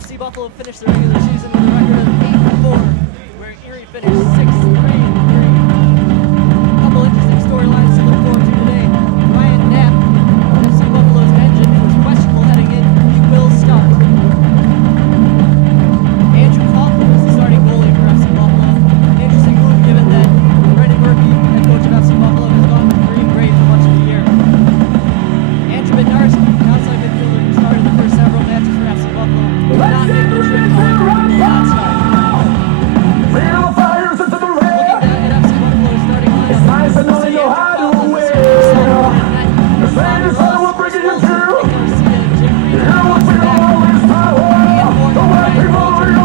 FC Buffalo finished the regular season with a record of 8-4, where Erie finished 6-3. A couple interesting storylines to look forward to today. Ryan Knapp, FC Buffalo's engine, was questionable heading in. He will start. Andrew Kaufman was the starting goalie for FC Buffalo. An interesting move given that Brendan Murphy, head coach of FC Buffalo, has gone with green gray for much of the year. Andrew Bednarski, outside midfielder, who started the first several matches for FC Buffalo, did not make the trip, however, will not start. Looking at FC Buffalo's starting lineup, you see Andrew Kaufman, the starter, Bobby Ross, Chris Wilson, Nick Garcia, Jim Reed, Watson back, Ian Morton,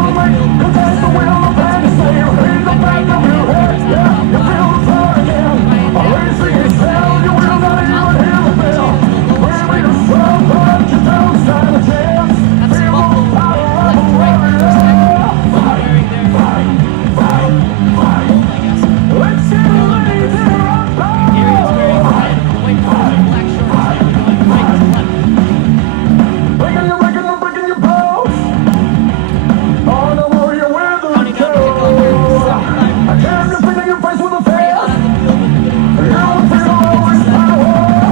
Ryan Walter, midfield, center, defenseman, Ben Wright, and players on the top line. Ryan Knapp, Chief, FC Buffalo left to right in the first half, wearing their gold, I guess, yellow numbers. Erie is wearing red, white numbers, and black shorts, and they're going right to left. Counting down to kickoff here, 75 minutes. Pretty hot on the field with the pitches set. Clear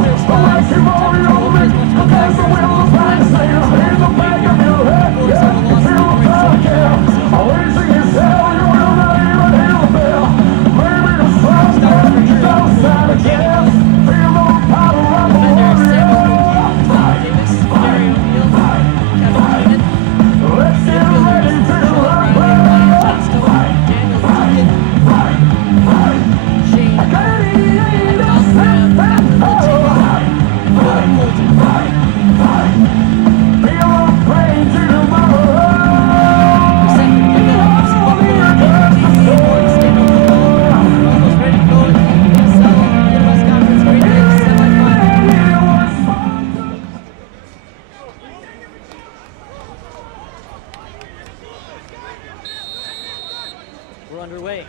spots, temperature will be as much contact as it was last night. Force of a loss of 3.7. Starts for Erie. Danny defender Samuel Oki, Tom Davis, Gary O'Neill, Kevin Keenan. Midfielders Sean Riley, Ryan Johnstone, Daniel Deacon, Shane Alfred, Latifi, and Will Colton. For second, give it up, FC Buffalo, Latifi, Ian Morton, stand up the ball. We're almost ready to go in the NPSL Midwest Conference Great Lakes semifinal. We're underway.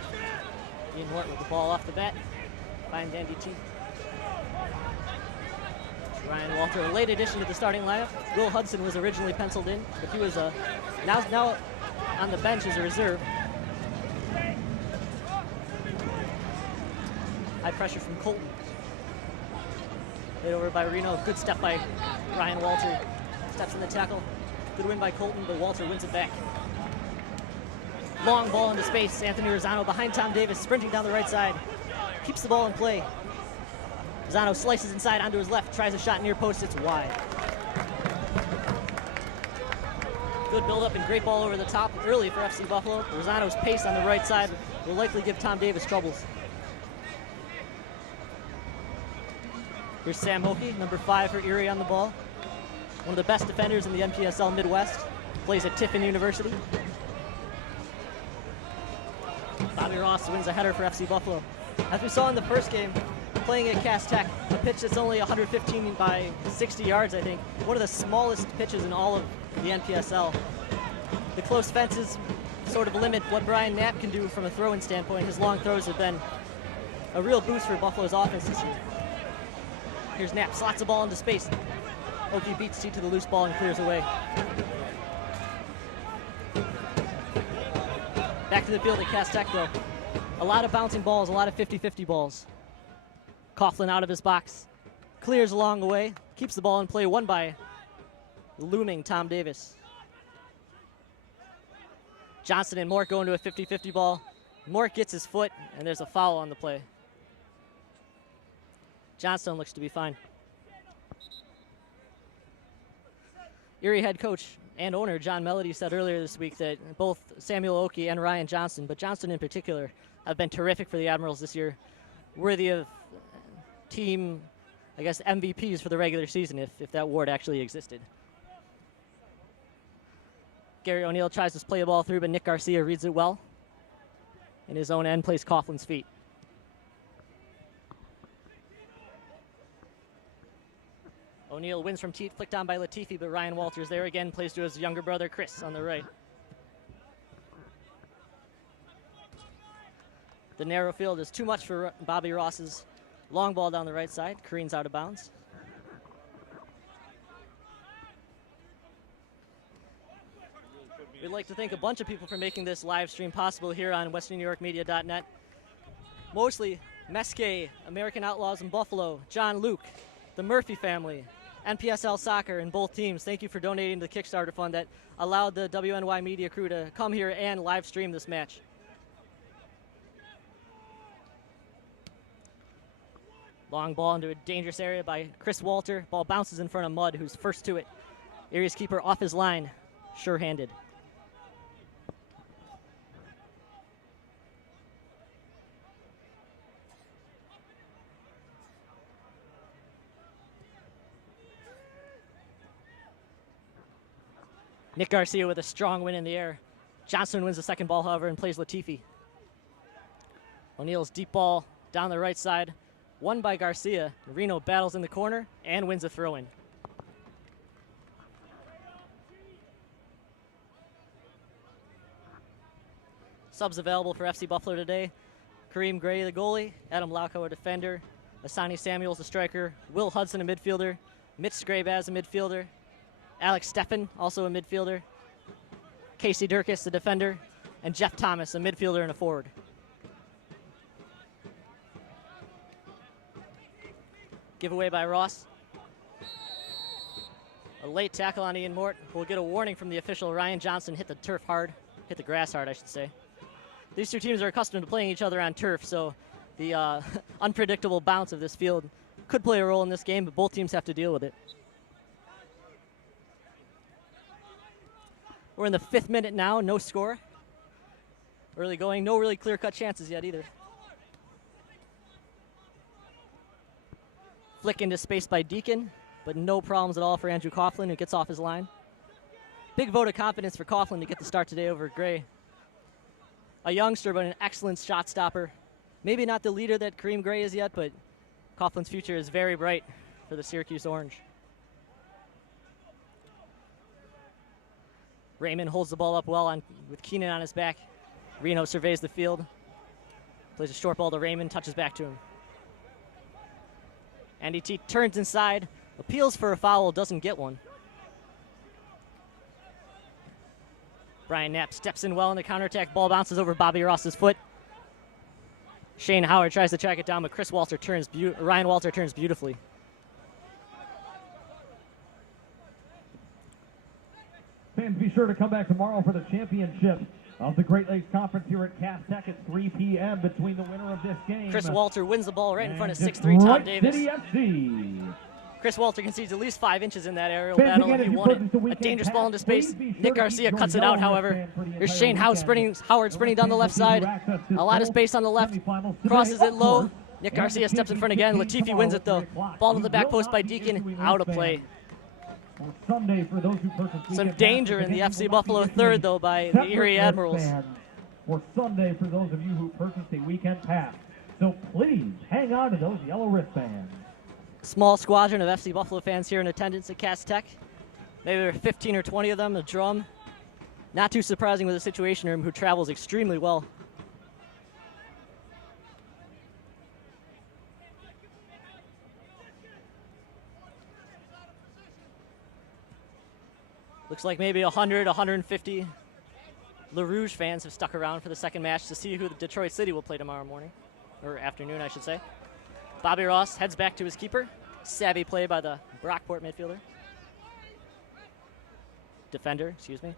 Ian Morton with the ball off the bat. Finds Andy T. Ryan Walter, a late addition to the starting lineup. Will Hudson was originally penciled in, but he was now on the bench as a reserve. High pressure from Colton. Played over by Reno. Good step by Ryan Walter. Steps in the tackle. Good win by Colton, but Walter wins it back. Long ball into space. Anthony Rosano behind Tom Davis, sprinting down the right side. Keeps the ball in play. Rosano slices inside onto his left, tries a shot near post, it's wide. Good build-up and great ball over the top early for FC Buffalo. Rosano's pace on the right side will likely give Tom Davis troubles. Here's Sam Hokie, number 5 for Erie on the ball. One of the best defenders in the NPSL Midwest. Plays at Tiffin University. Bobby Ross wins a header for FC Buffalo. As we saw in the first game, playing at Cass Tech, a pitch that's only 115 by 60 yards, I think. One of the smallest pitches in all of the NPSL. The close fences sort of limit what Brian Knapp can do from a throw-in standpoint. His long throws have been a real boost for Buffalo's offense this year. Here's Knapp, slots the ball into space. Oki beats T to the loose ball and clears away. Back to the field at Cass Tech, though. A lot of bouncing balls, a lot of 50-50 balls. Coughlin out of his box. Clears along the way. Keeps the ball in play, won by looming Tom Davis. Johnston and Mork go into a 50-50 ball. Mork gets his foot, and there's a foul on the play. Johnstone looks to be fine. Erie head coach and owner John Melody said earlier this week that both Samuel Oki and Ryan Johnston, but Johnston in particular, have been terrific for the Admirals this year. Worthy of team, I guess, MVPs for the regular season if that award actually existed. Gary O'Neill tries to play a ball through, but Nick Garcia reads it well. In his own end, plays Coughlin's feet. O'Neill wins from Teat, flicked on by Latifi, but Ryan Walters there again, plays to his younger brother, Chris, on the right. The narrow field is too much for Bobby Ross's long ball down the right side. Careens out of bounds. We'd like to thank a bunch of people for making this live stream possible here on WesternNewYorkMedia.net. Mostly Mesquite, American Outlaws in Buffalo, John Luke, the Murphy family, NPSL Soccer, and both teams. Thank you for donating to the Kickstarter fund that allowed the WNY Media crew to come here and live stream this match. Long ball into a dangerous area by Chris Walter. Ball bounces in front of Mudd, who's first to it. Erie's keeper off his line, sure-handed. Nick Garcia with a strong win in the air. Johnson wins the second ball, however, and plays Latifi. O'Neill's deep ball down the right side, won by Garcia. Reno battles in the corner and wins a throw-in. Subs available for FC Buffalo today. Kareem Gray, the goalie. Adam Lauko, a defender. Asani Samuels, the striker. Will Hudson, a midfielder. Mitch Scrabaz, a midfielder. Alex Steffen, also a midfielder. Casey Durkis, a defender. And Jeff Thomas, a midfielder and a forward. Giveaway by Ross. A late tackle on Ian Mort. We'll get a warning from the official. Ryan Johnson hit the turf hard. Hit the grass hard, I should say. These two teams are accustomed to playing each other on turf, so the unpredictable bounce of this field could play a role in this game, but both teams have to deal with it. We're in the 5th minute now, no score. Early going, no really clear-cut chances yet either. Flick into space by Deacon, but no problems at all for Andrew Coughlin, who gets off his line. Big vote of confidence for Coughlin to get the start today over Gray. A youngster, but an excellent shot stopper. Maybe not the leader that Kareem Gray is yet, but Coughlin's future is very bright for the Syracuse Orange. Raymond holds the ball up well with Keenan on his back. Reno surveys the field. Plays a short ball to Raymond, touches back to him. Andy T turns inside, appeals for a foul, doesn't get one. Brian Knapp steps in well in the counterattack. Ball bounces over Bobby Ross's foot. Shane Howard tries to track it down, but Ryan Walter turns beautifully. Fans, be sure to come back tomorrow for the championship of the Great Lakes Conference here at Cass Tech at 3 p.m. between the winner of this game. Chris Walter wins the ball right in front of 6'3" Tom Davis. City FC. Chris Walter concedes at least 5 inches in that aerial battle, and he won it. A dangerous ball into space. Nick Garcia cuts it out, however. Here's Shane Howard sprinting down the left side. A lot of space on the left. Crosses it low. Nick Garcia steps in front again. Latifi wins it, though. Ball to the back post by Deacon. Out of play. Some danger in the FC Buffalo third, though, by the Erie Admirals. For Sunday for those of you who purchased a weekend pass. So please hang on to those yellow wristbands. Small squadron of FC Buffalo fans here in attendance at Cass Tech. Maybe there are 15 or 20 of them, a drum. Not too surprising with a Situation Room who travels extremely well. Looks like maybe 100, 150 Le Rouge fans have stuck around for the second match to see who the Detroit City will play tomorrow morning, or afternoon, I should say. Bobby Ross heads back to his keeper. Savvy play by the Brockport midfielder. Defender, excuse me.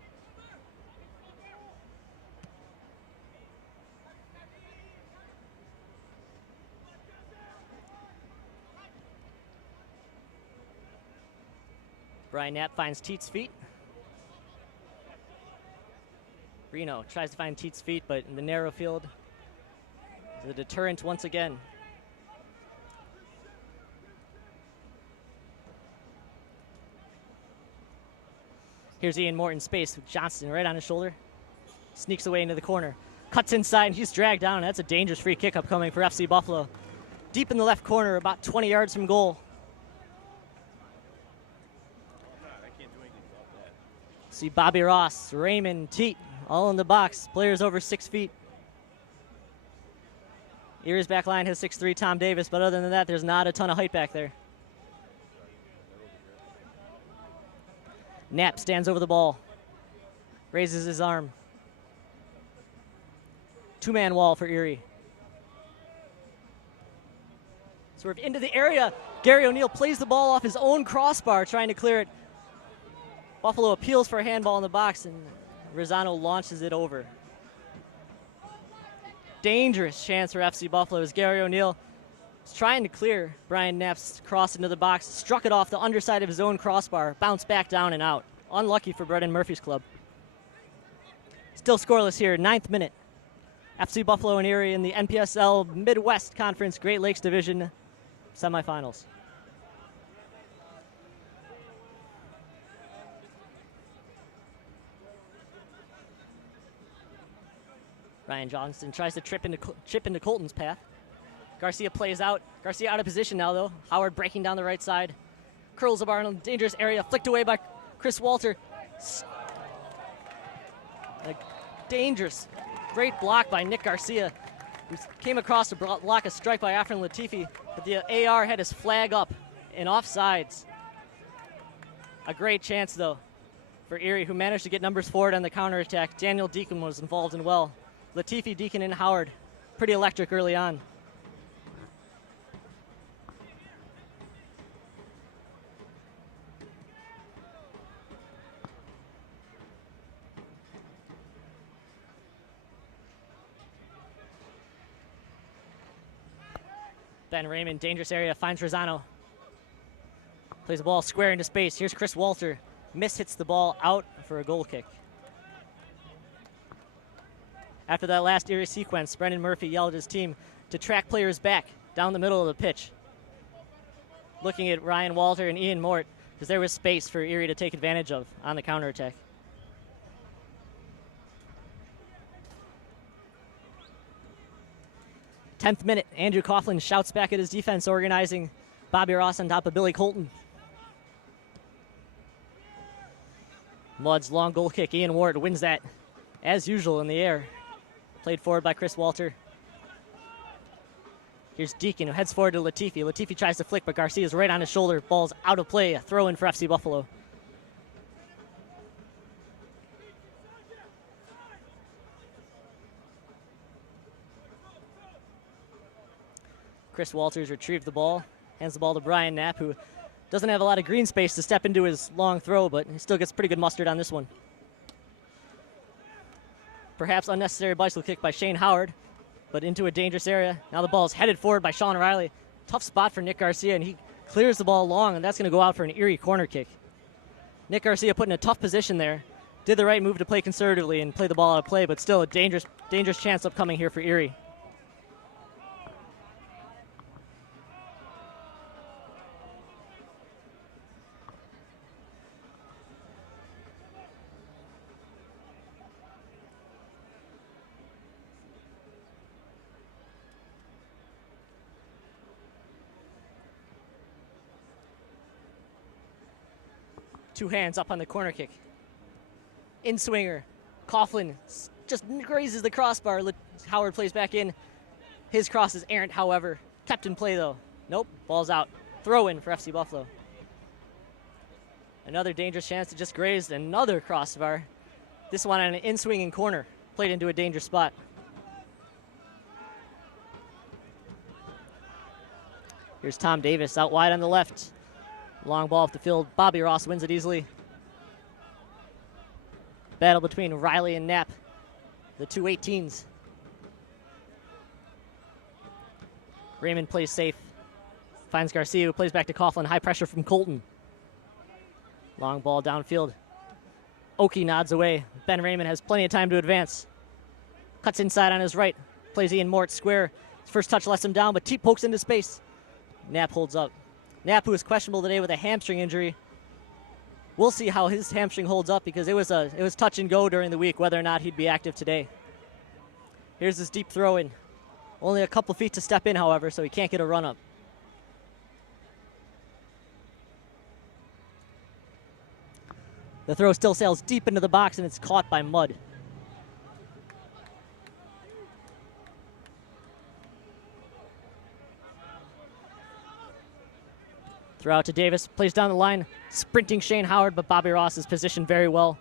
Brian Knapp finds Teet's feet. Reno tries to find Teet's feet, but in the narrow field, the deterrent once again. Here's Ian Morton space with Johnston right on his shoulder. Sneaks away into the corner. Cuts inside, and he's dragged down. That's a dangerous free kick upcoming for FC Buffalo. Deep in the left corner, about 20 yards from goal. See Bobby Ross, Raymond, Teet, all in the box. Players over 6 feet. Erie's back line has 6'3" Tom Davis, but other than that, there's not a ton of height back there. Knapp stands over the ball. Raises his arm. Two-man wall for Erie. Swerve into the area. Gary O'Neill plays the ball off his own crossbar, trying to clear it. Buffalo appeals for a handball in the box, and Rosano launches it over. Dangerous chance for FC Buffalo as Gary O'Neill is trying to clear Brian Knapp's cross into the box, struck it off the underside of his own crossbar, bounced back down and out. Unlucky for Brendan Murphy's club. Still scoreless here, 9th minute. FC Buffalo and Erie in the NPSL Midwest Conference Great Lakes Division semifinals. Ryan Johnston tries to chip into Colton's path. Garcia plays out. Garcia out of position now, though. Howard breaking down the right side. Curls the bar in a dangerous area. Flicked away by Chris Walter. A dangerous, great block by Nick Garcia, who came across to block a strike by Afrin Latifi, but the AR had his flag up and offsides. A great chance, though, for Erie, who managed to get numbers forward on the counterattack. Daniel Deacon was involved in well. Latifi, Deacon, and Howard, pretty electric early on. Ben Raymond, dangerous area, finds Rosano. Plays the ball square into space. Here's Chris Walter. Hits the ball out for a goal kick. After that last Erie sequence, Brendan Murphy yelled at his team to track players back down the middle of the pitch. Looking at Ryan Walter and Ian Mort, because there was space for Erie to take advantage of on the counterattack. Tenth minute, Andrew Coughlin shouts back at his defense, organizing Bobby Ross on top of Billy Colton. Mudd's long goal kick. Ian Ward wins that, as usual, in the air. Played forward by Chris Walter. Here's Deacon, who heads forward to Latifi. Latifi tries to flick, but Garcia's right on his shoulder. Ball's out of play. A throw-in for FC Buffalo. Chris Walters retrieved the ball, hands the ball to Brian Knapp, who doesn't have a lot of green space to step into his long throw, but he still gets pretty good mustard on this one. Perhaps unnecessary bicycle kick by Shane Howard, but into a dangerous area. Now the ball is headed forward by Sean Riley. Tough spot for Nick Garcia, and he clears the ball long, and that's going to go out for an Erie corner kick. Nick Garcia put in a tough position there. Did the right move to play conservatively and play the ball out of play, but still a dangerous chance upcoming here for Erie. Two hands up on the corner kick. In-swinger. Coughlin just grazes the crossbar. Howard plays back in. His cross is errant, however. Kept in play, though. Nope, ball's out. Throw-in for FC Buffalo. Another dangerous chance to just graze another crossbar. This one on an in-swinging corner. Played into a dangerous spot. Here's Tom Davis out wide on the left. Long ball off the field. Bobby Ross wins it easily. Battle between Riley and Knapp, the two 18s. Raymond plays safe. Finds Garcia, who plays back to Coughlin. High pressure from Colton. Long ball downfield. Oki nods away. Ben Raymond has plenty of time to advance. Cuts inside on his right. Plays Ian Mort square. His first touch lets him down, but Teep pokes into space. Knapp holds up. Knapp, who is questionable today with a hamstring injury. We'll see how his hamstring holds up, because it was touch and go during the week whether or not he'd be active today. Here's his deep throw in. Only a couple feet to step in, however, so he can't get a run up. The throw still sails deep into the box, and it's caught by Mudd. Throw out to Davis, plays down the line, sprinting Shane Howard, but Bobby Ross is positioned very well.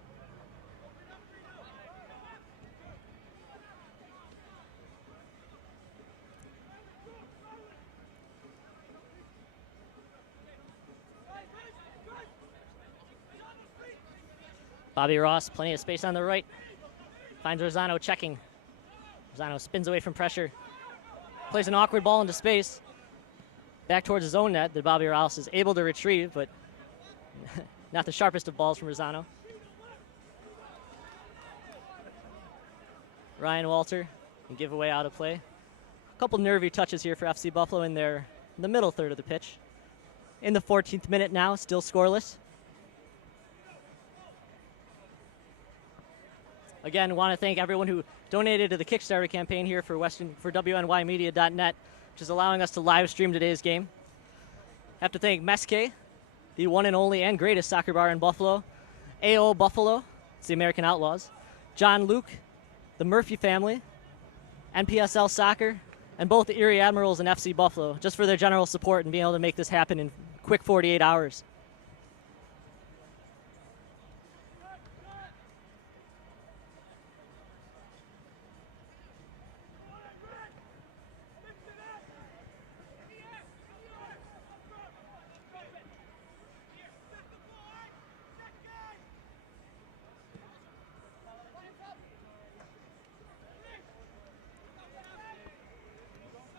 Bobby Ross, plenty of space on the right. Finds Rosano checking. Rosano spins away from pressure. Plays an awkward ball into space. Back towards his own net that Bobby Ross is able to retrieve, but not the sharpest of balls from Rosano. Ryan Walter, and giveaway out of play. A couple nervy touches here for FC Buffalo in the middle third of the pitch. In the 14th minute now, still scoreless. Again, want to thank everyone who donated to the Kickstarter campaign here for WNYmedia.net, which is allowing us to live stream today's game. Have to thank Mesque, the one and only and greatest soccer bar in Buffalo. AO Buffalo, it's the American Outlaws. John Luke, the Murphy family, NPSL Soccer, and both the Erie Admirals and FC Buffalo, just for their general support and being able to make this happen in quick 48 hours.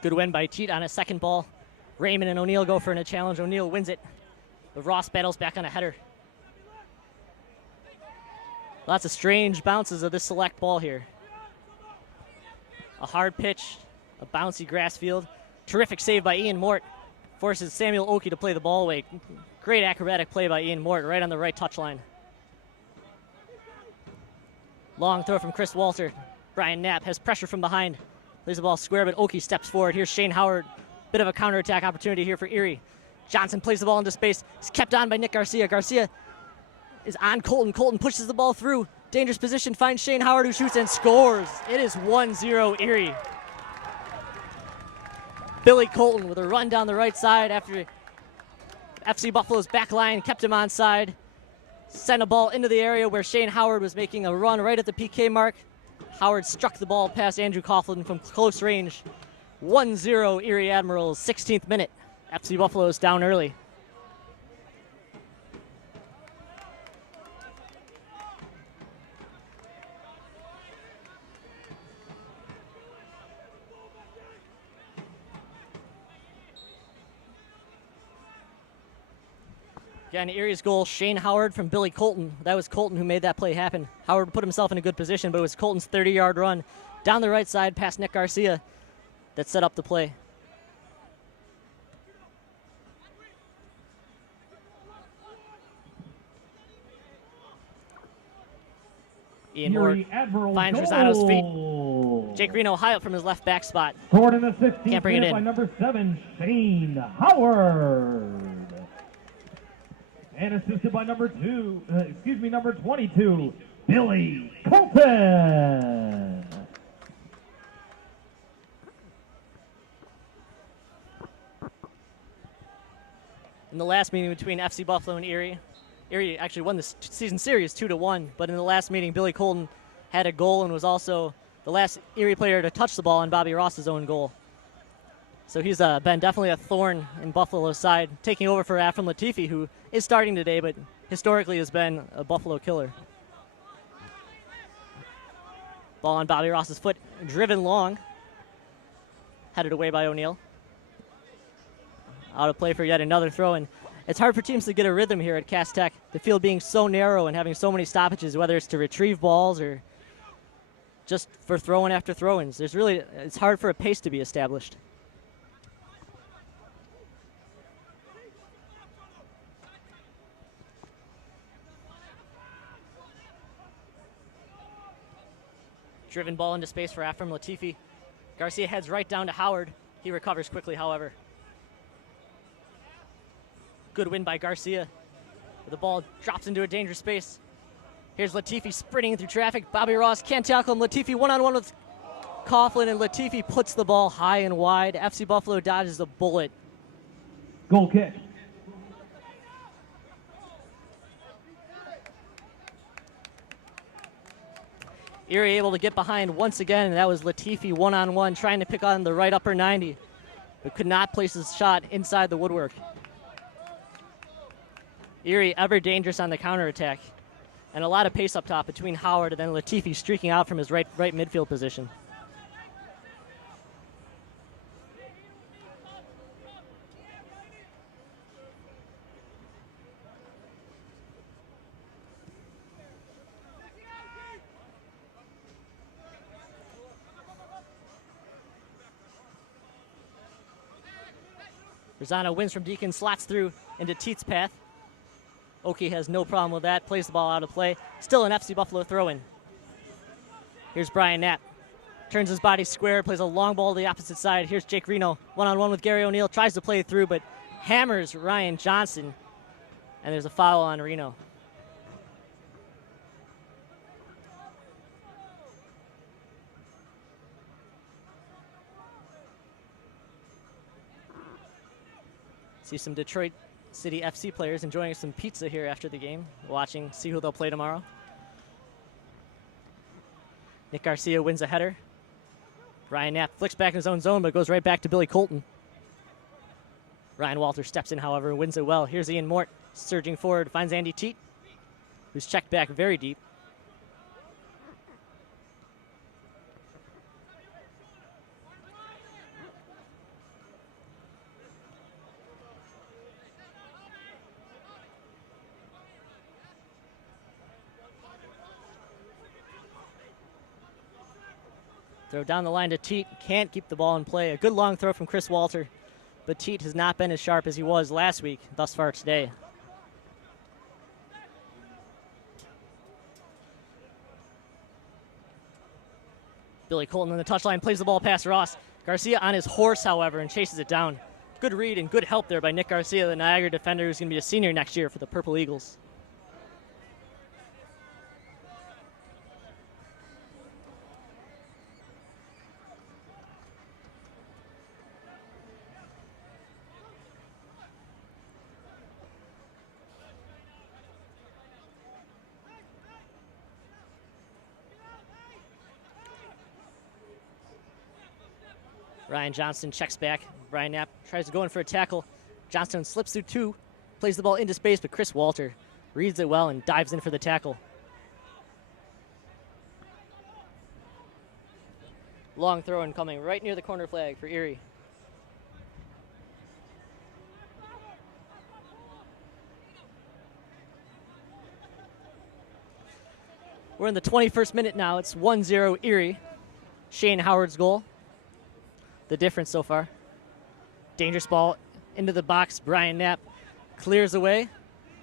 Good win by Cheat on a second ball. Raymond and O'Neill go for a challenge. O'Neill wins it. But Ross battles back on a header. Lots of strange bounces of this select ball here. A hard pitch, a bouncy grass field. Terrific save by Ian Mort. Forces Samuel Oki to play the ball away. Great acrobatic play by Ian Mort right on the right touchline. Long throw from Chris Walter. Brian Knapp has pressure from behind. Plays the ball square, but Oki steps forward. Here's Shane Howard. Bit of a counterattack opportunity here for Erie. Johnson plays the ball into space. He's kept on by Nick Garcia. Garcia is on Colton. Colton pushes the ball through. Dangerous position. Finds Shane Howard, who shoots and scores. It is 1-0 Erie. Billy Colton with a run down the right side after FC Buffalo's back line kept him onside. Sent a ball into the area where Shane Howard was making a run right at the PK mark. Howard struck the ball past Andrew Coughlin from close range. 1-0 Erie Admirals, 16th minute. FC Buffalo is down early. Again, Erie's goal, Shane Howard from Billy Colton. That was Colton who made that play happen. Howard put himself in a good position, but it was Colton's 30-yard run down the right side past Nick Garcia that set up the play. Ian Ward finds Rosano's feet. Jake Reno high up from his left back spot. Scored in the 16th Can't bring it minute in. by number 7, Shane Howard. And assisted by number 22, Billy Colton. In the last meeting between FC Buffalo and Erie actually won this season series 2-1, but in the last meeting, Billy Colton had a goal and was also the last Erie player to touch the ball on Bobby Ross's own goal. So he's been definitely a thorn in Buffalo's side, taking over for Afram Latifi, who is starting today, but historically has been a Buffalo killer. Ball on Bobby Ross's foot, driven long. Headed away by O'Neill. Out of play for yet another throw, and it's hard for teams to get a rhythm here at Cass Tech. The field being so narrow and having so many stoppages, whether it's to retrieve balls or just for throw-in after throw-ins. It's hard for a pace to be established. Driven ball into space for Afram Latifi. Garcia heads right down to Howard. He recovers quickly, however. Good win by Garcia. The ball drops into a dangerous space. Here's Latifi sprinting through traffic. Bobby Ross can't tackle him. Latifi one-on-one with Coughlin, and Latifi puts the ball high and wide. FC Buffalo dodges a bullet. Goal kick. Erie able to get behind once again, and that was Latifi one-on-one trying to pick on the right upper 90, but could not place his shot inside the woodwork. Erie ever dangerous on the counterattack. And a lot of pace up top between Howard and then Latifi streaking out from his right midfield position. Rosano wins from Deacon, slots through into Teet's path. Oki has no problem with that, plays the ball out of play. Still an FC Buffalo throw-in. Here's Brian Knapp. Turns his body square, plays a long ball to the opposite side. Here's Jake Reno, one-on-one with Gary O'Neill, tries to play it through, but hammers Ryan Johnson, and there's a foul on Reno. See some Detroit City FC players enjoying some pizza here after the game, watching, see who they'll play tomorrow. Nick Garcia wins a header. Ryan Knapp flicks back in his own zone, but goes right back to Billy Colton. Ryan Walter steps in, however, and wins it well. Here's Ian Mort surging forward, finds Andy Teet, who's checked back very deep. Throw down the line to Teet. Can't keep the ball in play. A good long throw from Chris Walter. But Teet has not been as sharp as he was last week, thus far today. Billy Colton on the touchline plays the ball past Ross. Garcia on his horse, however, and chases it down. Good read and good help there by Nick Garcia, the Niagara defender who's going to be a senior next year for the Purple Eagles. Ryan Johnston checks back. Brian Knapp tries to go in for a tackle. Johnston slips through two, plays the ball into space, but Chris Walter reads it well and dives in for the tackle. Long throw in coming right near the corner flag for Erie. We're in the 21st minute now. It's 1-0 Erie. Shane Howard's goal. The difference so far. Dangerous ball into the box. Brian Knapp clears away.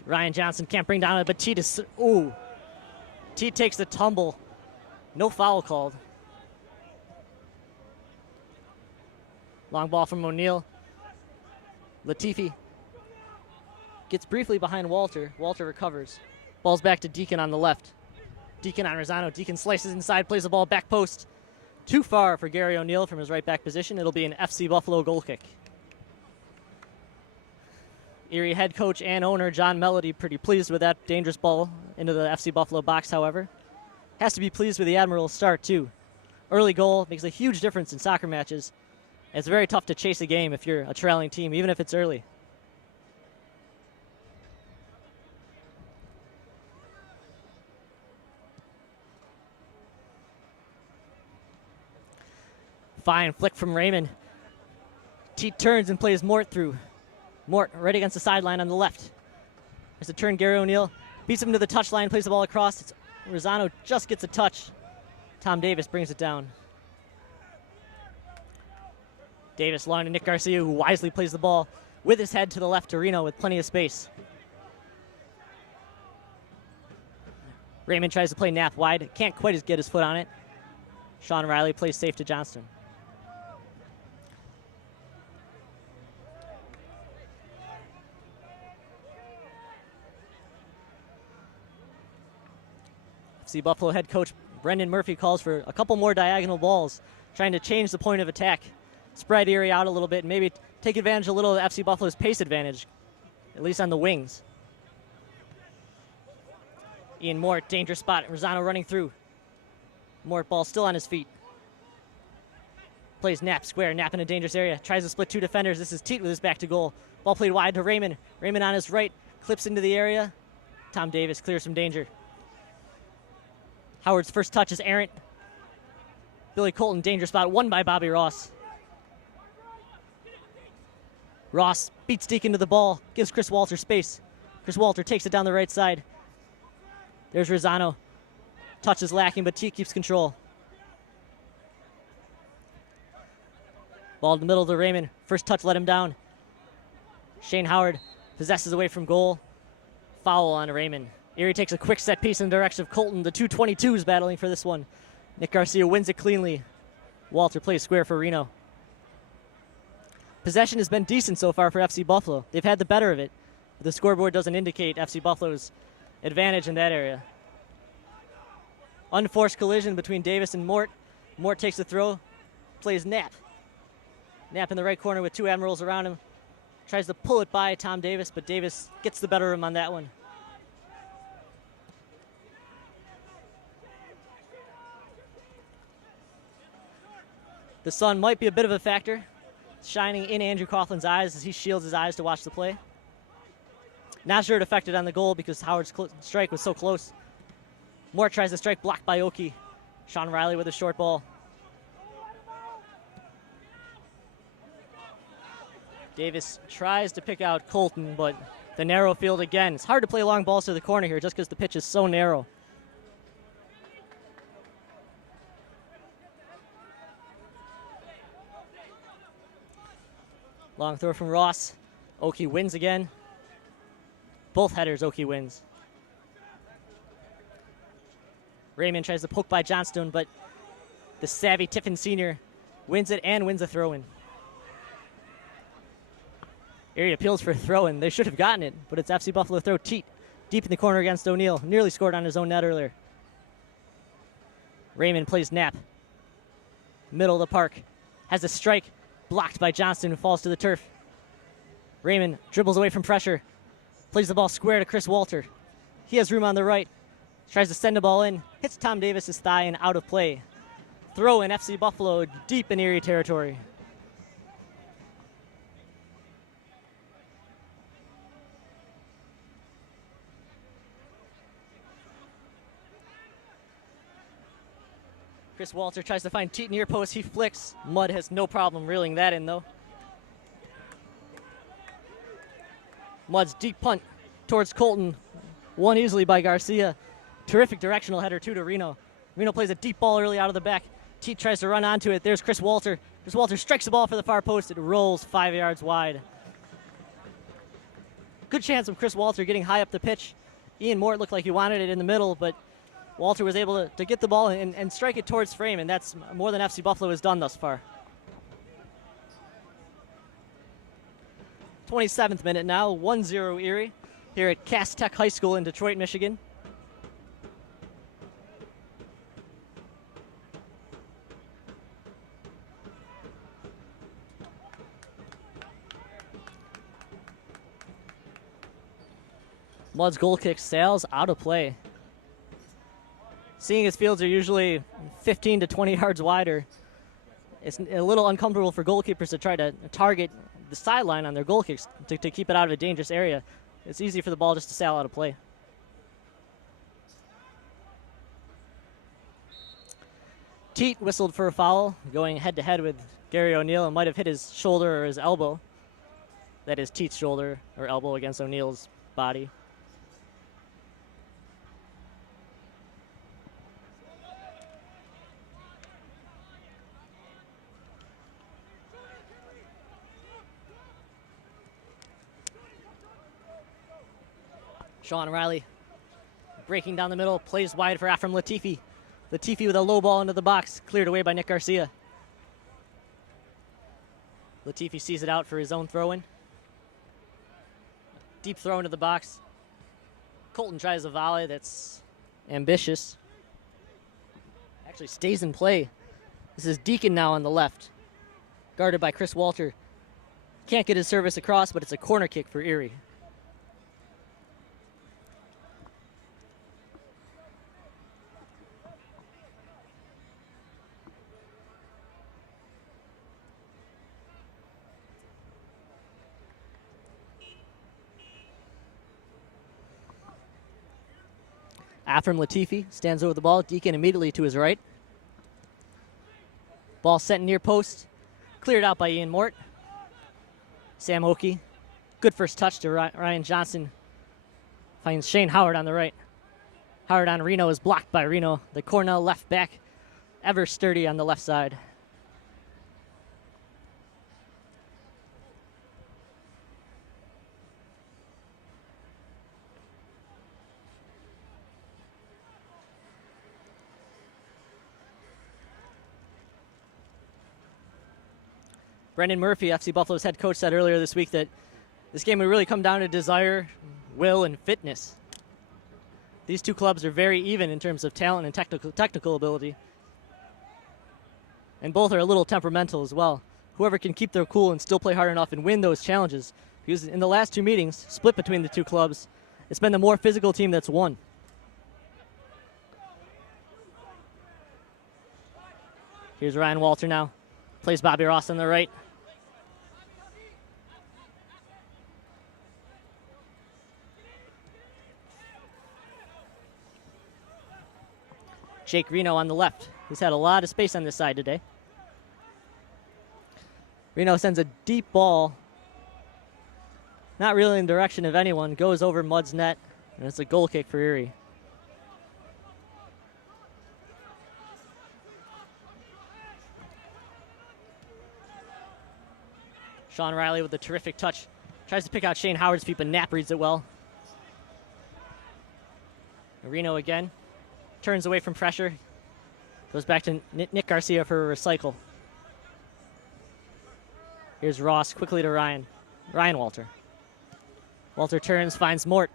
Ryan Johnson can't bring down it, but Teet is, Teet takes the tumble. No foul called. Long ball from O'Neill. Latifi gets briefly behind Walter. Walter recovers. Ball's back to Deacon on the left. Deacon on Rosano. Deacon slices inside, plays the ball back post. Too far for Gary O'Neill from his right back position. It'll be an FC Buffalo goal kick. Erie head coach and owner John Melody pretty pleased with that dangerous ball into the FC Buffalo box, however. Has to be pleased with the Admiral's start, too. Early goal makes a huge difference in soccer matches. It's very tough to chase a game if you're a trailing team, even if it's early. Fine flick from Raymond. Teet turns and plays Mort through. Mort right against the sideline on the left. There's a turn, Gary O'Neill beats him to the touchline, plays the ball across. Rosano just gets a touch. Tom Davis brings it down. Davis long to Nick Garcia, who wisely plays the ball with his head to the left to Reno with plenty of space. Raymond tries to play Knapp wide. Can't quite get his foot on it. Sean Riley plays safe to Johnston. FC Buffalo head coach Brendan Murphy calls for a couple more diagonal balls, trying to change the point of attack, spread Erie out a little bit, and maybe take advantage a little of FC Buffalo's pace advantage, at least on the wings. Ian Mort, dangerous spot. Rosano running through. Mort, ball still on his feet. Plays Knapp square. Knapp in a dangerous area. Tries to split two defenders. This is Teet with his back to goal. Ball played wide to Raymond. Raymond on his right. Clips into the area. Tom Davis clears some danger. Howard's first touch is errant. Billy Colton, danger spot, won by Bobby Ross. Ross beats Deacon to the ball, gives Chris Walter space. Chris Walter takes it down the right side. There's Rosano. Touch is lacking, but T keeps control. Ball in the middle to Raymond. First touch let him down. Shane Howard possesses away from goal. Foul on Raymond. Erie takes a quick set piece in the direction of Colton. The 222s battling for this one. Nick Garcia wins it cleanly. Walter plays square for Reno. Possession has been decent so far for FC Buffalo. They've had the better of it. But the scoreboard doesn't indicate FC Buffalo's advantage in that area. Unforced collision between Davis and Mort. Mort takes the throw, plays Knapp. Knapp in the right corner with two Admirals around him. Tries to pull it by Tom Davis, but Davis gets the better of him on that one. The sun might be a bit of a factor, shining in Andrew Coughlin's eyes as he shields his eyes to watch the play. Not sure it affected on the goal because Howard's strike was so close. Mort tries to strike, blocked by Oki. Sean Riley with a short ball. Davis tries to pick out Colton, but the narrow field again. It's hard to play long balls to the corner here just because the pitch is so narrow. Long throw from Ross. Oki wins again. Both headers Oki wins. Raymond tries to poke by Johnstone, but the savvy Tiffin Sr. wins it and wins a throw-in. Erie appeals for a throw-in. They should have gotten it, but it's FC Buffalo throw. Teat deep in the corner against O'Neill. Nearly scored on his own net earlier. Raymond plays Knapp. Middle of the park. Has a strike blocked by Johnston, who falls to the turf. Raymond dribbles away from pressure. Plays the ball square to Chris Walter. He has room on the right. Tries to send the ball in. Hits Tom Davis's thigh and out of play. Throw in FC Buffalo deep in Erie territory. Chris Walter tries to find Teat near post. He flicks. Mudd has no problem reeling that in, though. Mudd's deep punt towards Colton. Won easily by Garcia. Terrific directional header, too, to Reno. Reno plays a deep ball early out of the back. Teat tries to run onto it. There's Chris Walter. Chris Walter strikes the ball for the far post. It rolls 5 yards wide. Good chance of Chris Walter getting high up the pitch. Ian Mort looked like he wanted it in the middle, but Walter was able to get the ball and strike it towards frame, and that's more than FC Buffalo has done thus far. 27th minute now, 1-0 Erie here at Cass Tech High School in Detroit, Michigan. Mudd's goal kick sails out of play. Seeing as fields are usually 15 to 20 yards wider, it's a little uncomfortable for goalkeepers to try to target the sideline on their goal kicks to keep it out of a dangerous area. It's easy for the ball just to sail out of play. Teat whistled for a foul, going head-to-head with Gary O'Neill, and might have hit his shoulder or his elbow. That is Teat's shoulder or elbow against O'Neill's body. Sean Riley breaking down the middle, plays wide for Afram Latifi. Latifi with a low ball into the box, cleared away by Nick Garcia. Latifi sees it out for his own throw-in. Deep throw into the box. Colton tries a volley that's ambitious. Actually stays in play. This is Deacon now on the left, guarded by Chris Walter. Can't get his service across, but it's a corner kick for Erie. Half from Latifi, stands over the ball. Deacon immediately to his right. Ball sent near post, cleared out by Ian Mort. Sam Oakey, good first touch to Ryan Johnson. Finds Shane Howard on the right. Howard on Reno is blocked by Reno. The Cornell left back, ever sturdy on the left side. Brendan Murphy, FC Buffalo's head coach, said earlier this week that this game would really come down to desire, will, and fitness. These two clubs are very even in terms of talent and technical ability. And both are a little temperamental as well. Whoever can keep their cool and still play hard enough and win those challenges. Because in the last two meetings, split between the two clubs, it's been the more physical team that's won. Here's Ryan Walter now. Plays Bobby Ross on the right. Jake Reno on the left. He's had a lot of space on this side today. Reno sends a deep ball, not really in the direction of anyone, goes over Mudd's net, and it's a goal kick for Erie. Sean Riley with a terrific touch. Tries to pick out Shane Howard's feet, but Knapp reads it well. Reno again. Turns away from pressure. Goes back to Nick Garcia for a recycle. Here's Ross quickly to Ryan. Ryan Walter. Walter turns, finds Mort.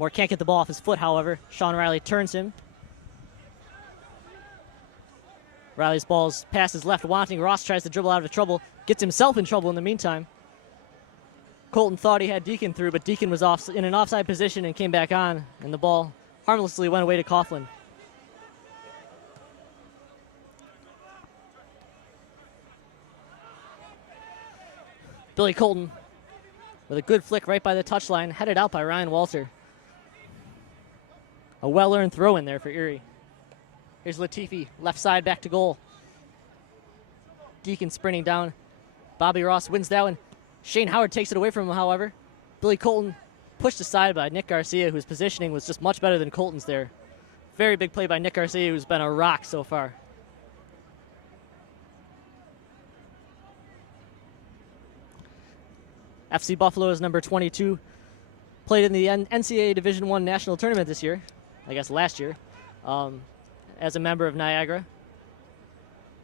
Mort can't get the ball off his foot, however. Sean Riley turns him. Riley's ball's passes left wanting. Ross tries to dribble out of trouble. Gets himself in trouble in the meantime. Colton thought he had Deacon through, but Deacon was off in an offside position and came back on, and the ball harmlessly went away to Coughlin. Billy Colton with a good flick right by the touchline, headed out by Ryan Walter. A well-earned throw in there for Erie. Here's Latifi, left side back to goal. Deacon sprinting down. Bobby Ross wins that one. Shane Howard takes it away from him, however. Billy Colton pushed aside by Nick Garcia, whose positioning was just much better than Colton's there. Very big play by Nick Garcia, who's been a rock so far. FC Buffalo is number 22. Played in the NCAA Division I National Tournament this year. I guess last year. As a member of Niagara.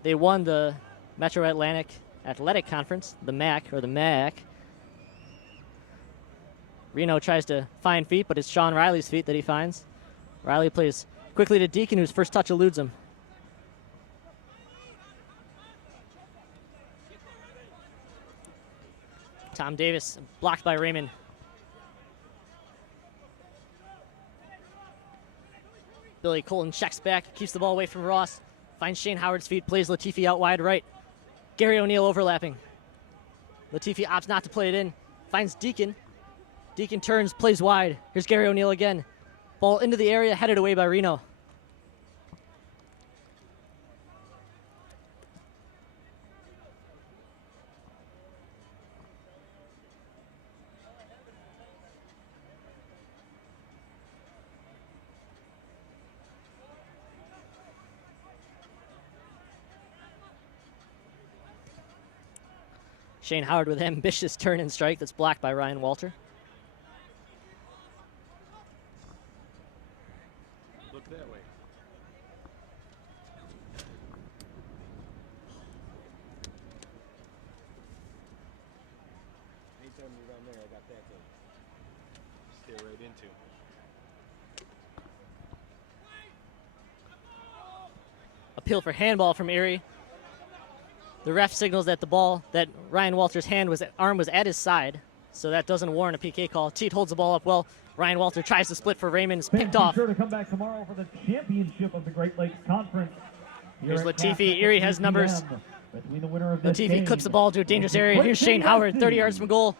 They won the Metro Atlantic Athletic Conference, the MAC, or the MAC. Reno tries to find feet, but it's Sean Riley's feet that he finds. Riley plays quickly to Deacon, whose first touch eludes him. Tom Davis blocked by Raymond. Billy Colton checks back, keeps the ball away from Ross, finds Shane Howard's feet, plays Latifi out wide right. Gary O'Neill overlapping. Latifi opts not to play it in, finds Deacon. Deacon turns, plays wide. Here's Gary O'Neill again. Ball into the area, headed away by Reno. Shane Howard with an ambitious turn and strike that's blocked by Ryan Walter. Look that way. Anytime you're down there, I got that to stare right into. Appeal for handball from Erie. The ref signals that that Ryan Walter's arm was at his side, so that doesn't warrant a PK call. Teat holds the ball up well. Ryan Walter tries to split for Raymond. It's picked off. Be sure to come back tomorrow for the championship of the Great Lakes Conference. Here's Latifi. Erie has numbers. Between the winner of this Latifi game clips the ball to a dangerous area. Here's Shane Howard, 30 yards from goal.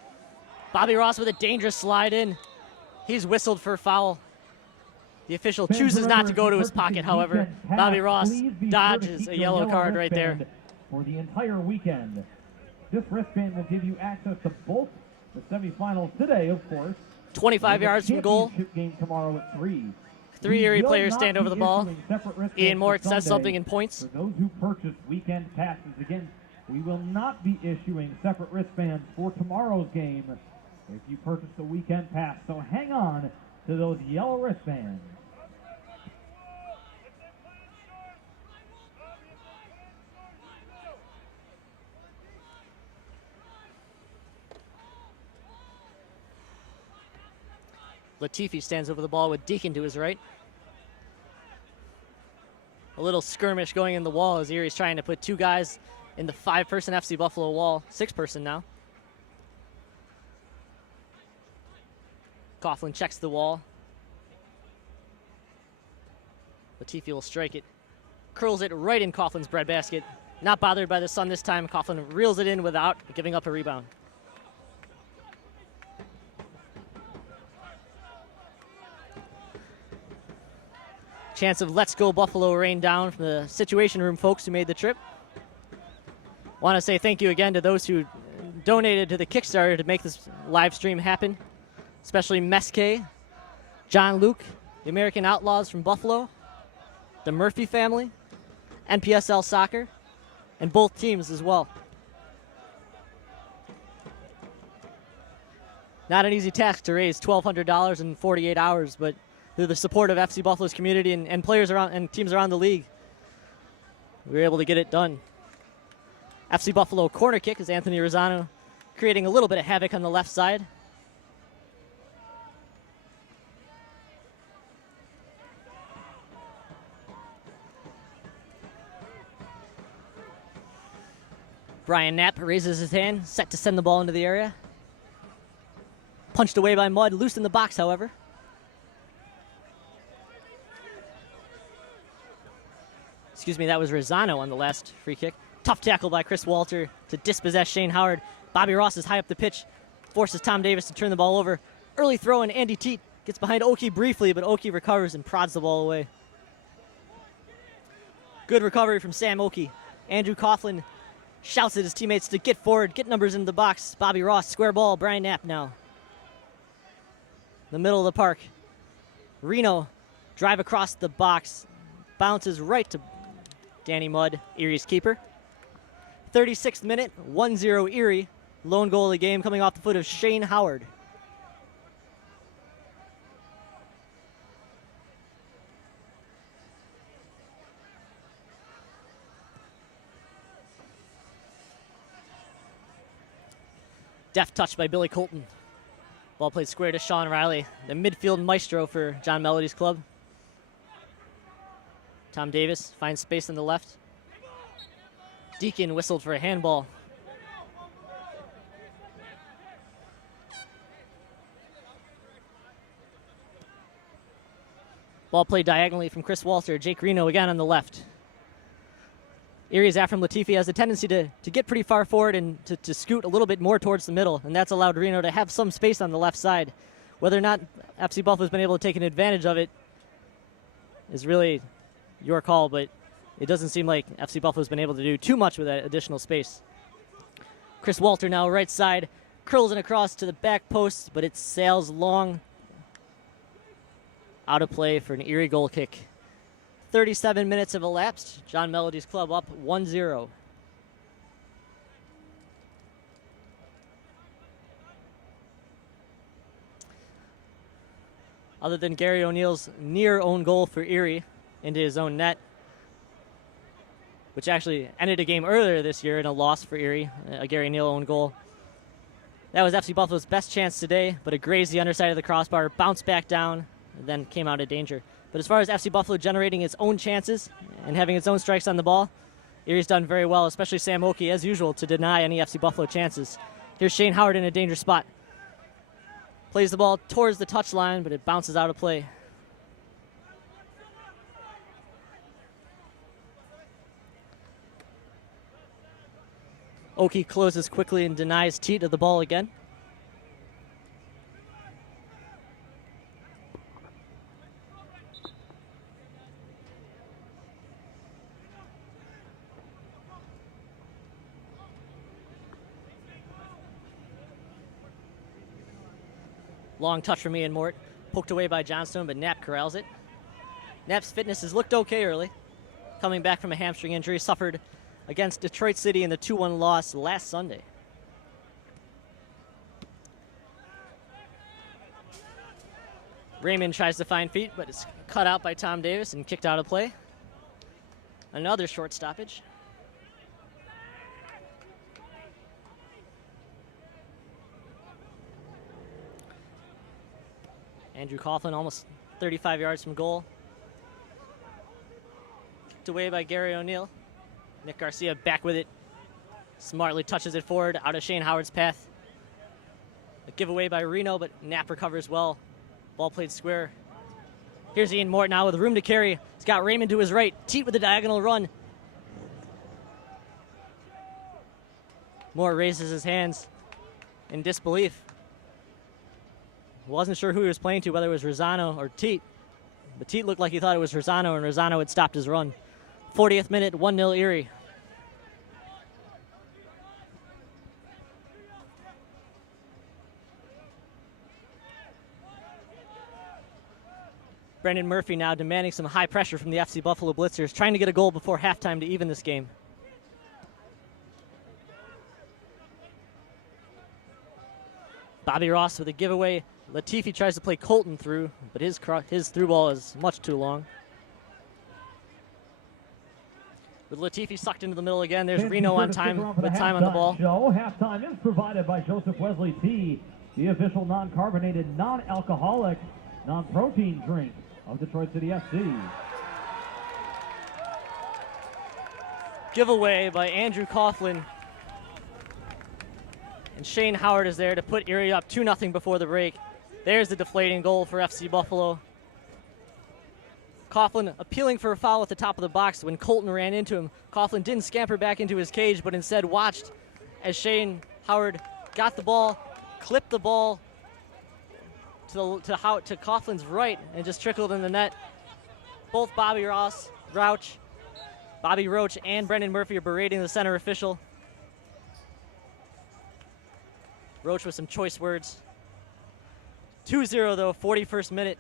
Bobby Ross with a dangerous slide in. He's whistled for foul. The official Fans, chooses not remember, to go to his purchasing pocket, however. weekend pass, Bobby Ross please be sure to dodges keep a your yellow card right there. wristband for the entire weekend. This wristband will give you access to both the semifinals today, of course. 25 and the yards from goal. championship game tomorrow at 3. 3 We Erie will players not stand be over the ball. issuing separate wristbands Ian for Mort says Sunday. something in points. For those who purchase weekend passes, again, we will not be issuing separate wristbands for tomorrow's game if you purchase the weekend pass. So hang on to those yellow wristbands. Latifi stands over the ball with Deacon to his right. A little skirmish going in the wall as Erie's trying to put 2 guys in the 5-person FC Buffalo wall. 6-person now. Coughlin checks the wall. Latifi will strike it. Curls it right in Coughlin's breadbasket. Not bothered by the sun this time. Coughlin reels it in without giving up a rebound. Chance of Let's Go Buffalo rain down from the Situation Room folks who made the trip. Want to say thank you again to those who donated to the Kickstarter to make this live stream happen, especially Meske, John Luke, the American Outlaws from Buffalo, the Murphy family, NPSL Soccer, and both teams as well. Not an easy task to raise $1,200 in 48 hours, but through the support of FC Buffalo's community and players around and teams around the league, we were able to get it done. FC Buffalo corner kick is Anthony Rosano creating a little bit of havoc on the left side. Brian Knapp raises his hand, set to send the ball into the area. Punched away by Mudd, loose in the box, however. Excuse me, that was Rosano on the last free kick. Tough tackle by Chris Walter to dispossess Shane Howard. Bobby Ross is high up the pitch, forces Tom Davis to turn the ball over. Early throw, and Andy Teat gets behind Oki briefly, but Oki recovers and prods the ball away. Good recovery from Sam Oki. Andrew Coughlin shouts at his teammates to get forward, get numbers into the box. Bobby Ross, square ball, Brian Knapp now. The middle of the park. Reno, drive across the box, bounces right to Danny Mudd, Erie's keeper. 36th minute, 1-0 Erie. Lone goal of the game coming off the foot of Shane Howard. Deft touch by Billy Colton. Ball played square to Sean Riley, the midfield maestro for John Melody's club. Tom Davis finds space on the left. Deacon whistled for a handball. Ball played diagonally from Chris Walter. Jake Reno again on the left. Erie's Afram Latifi has a tendency to get pretty far forward and to scoot a little bit more towards the middle, and that's allowed Reno to have some space on the left side. Whether or not FC Buffalo's been able to take an advantage of it is really your call, but it doesn't seem like FC Buffalo's been able to do too much with that additional space. Chris Walter now right side, curls it across to the back post, but it sails long out of play for an Erie goal kick. 37 minutes have elapsed. John Melody's club up 1-0. Other than Gary O'Neill's near own goal for Erie into his own net, which actually ended a game earlier this year in a loss for Erie, a Gary O'Neill own goal. That was FC Buffalo's best chance today, but it grazed the underside of the crossbar, bounced back down, and then came out of danger. But as far as FC Buffalo generating its own chances and having its own strikes on the ball, Erie's done very well, especially Sam Oki, as usual, to deny any FC Buffalo chances. Here's Shane Howard in a dangerous spot. Plays the ball towards the touchline, but it bounces out of play. Oki closes quickly and denies Teat of the ball again. Long touch from Ian Mort. Poked away by Johnstone, but Knapp corrals it. Knapp's fitness has looked okay early. Coming back from a hamstring injury, suffered against Detroit City in the 2-1 loss last Sunday. Raymond tries to find feet, but it's cut out by Tom Davis and kicked out of play. Another short stoppage. Andrew Coughlin almost 35 yards from goal. Kicked away by Gary O'Neill. Nick Garcia back with it. Smartly touches it forward out of Shane Howard's path. A giveaway by Reno, but Knapp recovers well. Ball played square. Here's Ian Mort now with room to carry. He's got Raymond to his right. Teat with a diagonal run. Mort raises his hands in disbelief. Wasn't sure who he was playing to, whether it was Rosano or Teat. But Teat looked like he thought it was Rosano, and Rosano had stopped his run. 40th minute, 1-0 Erie. Brendan Murphy now demanding some high pressure from the FC Buffalo Blitzers, trying to get a goal before halftime to even this game. Bobby Ross with a giveaway. Latifi tries to play Colton through, but his through ball is much too long. With Latifi sucked into the middle again, there's Reno on time with time on the ball. Halftime is provided by Joseph Wesley Tea, the official non-carbonated, non-alcoholic, non-protein drink of Detroit City FC. Giveaway by Andrew Coughlin. And Shane Howard is there to put Erie up 2-0 before the break. There's the deflating goal for FC Buffalo. Coughlin appealing for a foul at the top of the box when Colton ran into him. Coughlin didn't scamper back into his cage, but instead watched as Shane Howard got the ball, clipped the ball to Coughlin's right, and just trickled in the net. Both Bobby Roach, and Brendan Murphy are berating the center official. Roach with some choice words. 2-0 though, 41st minute.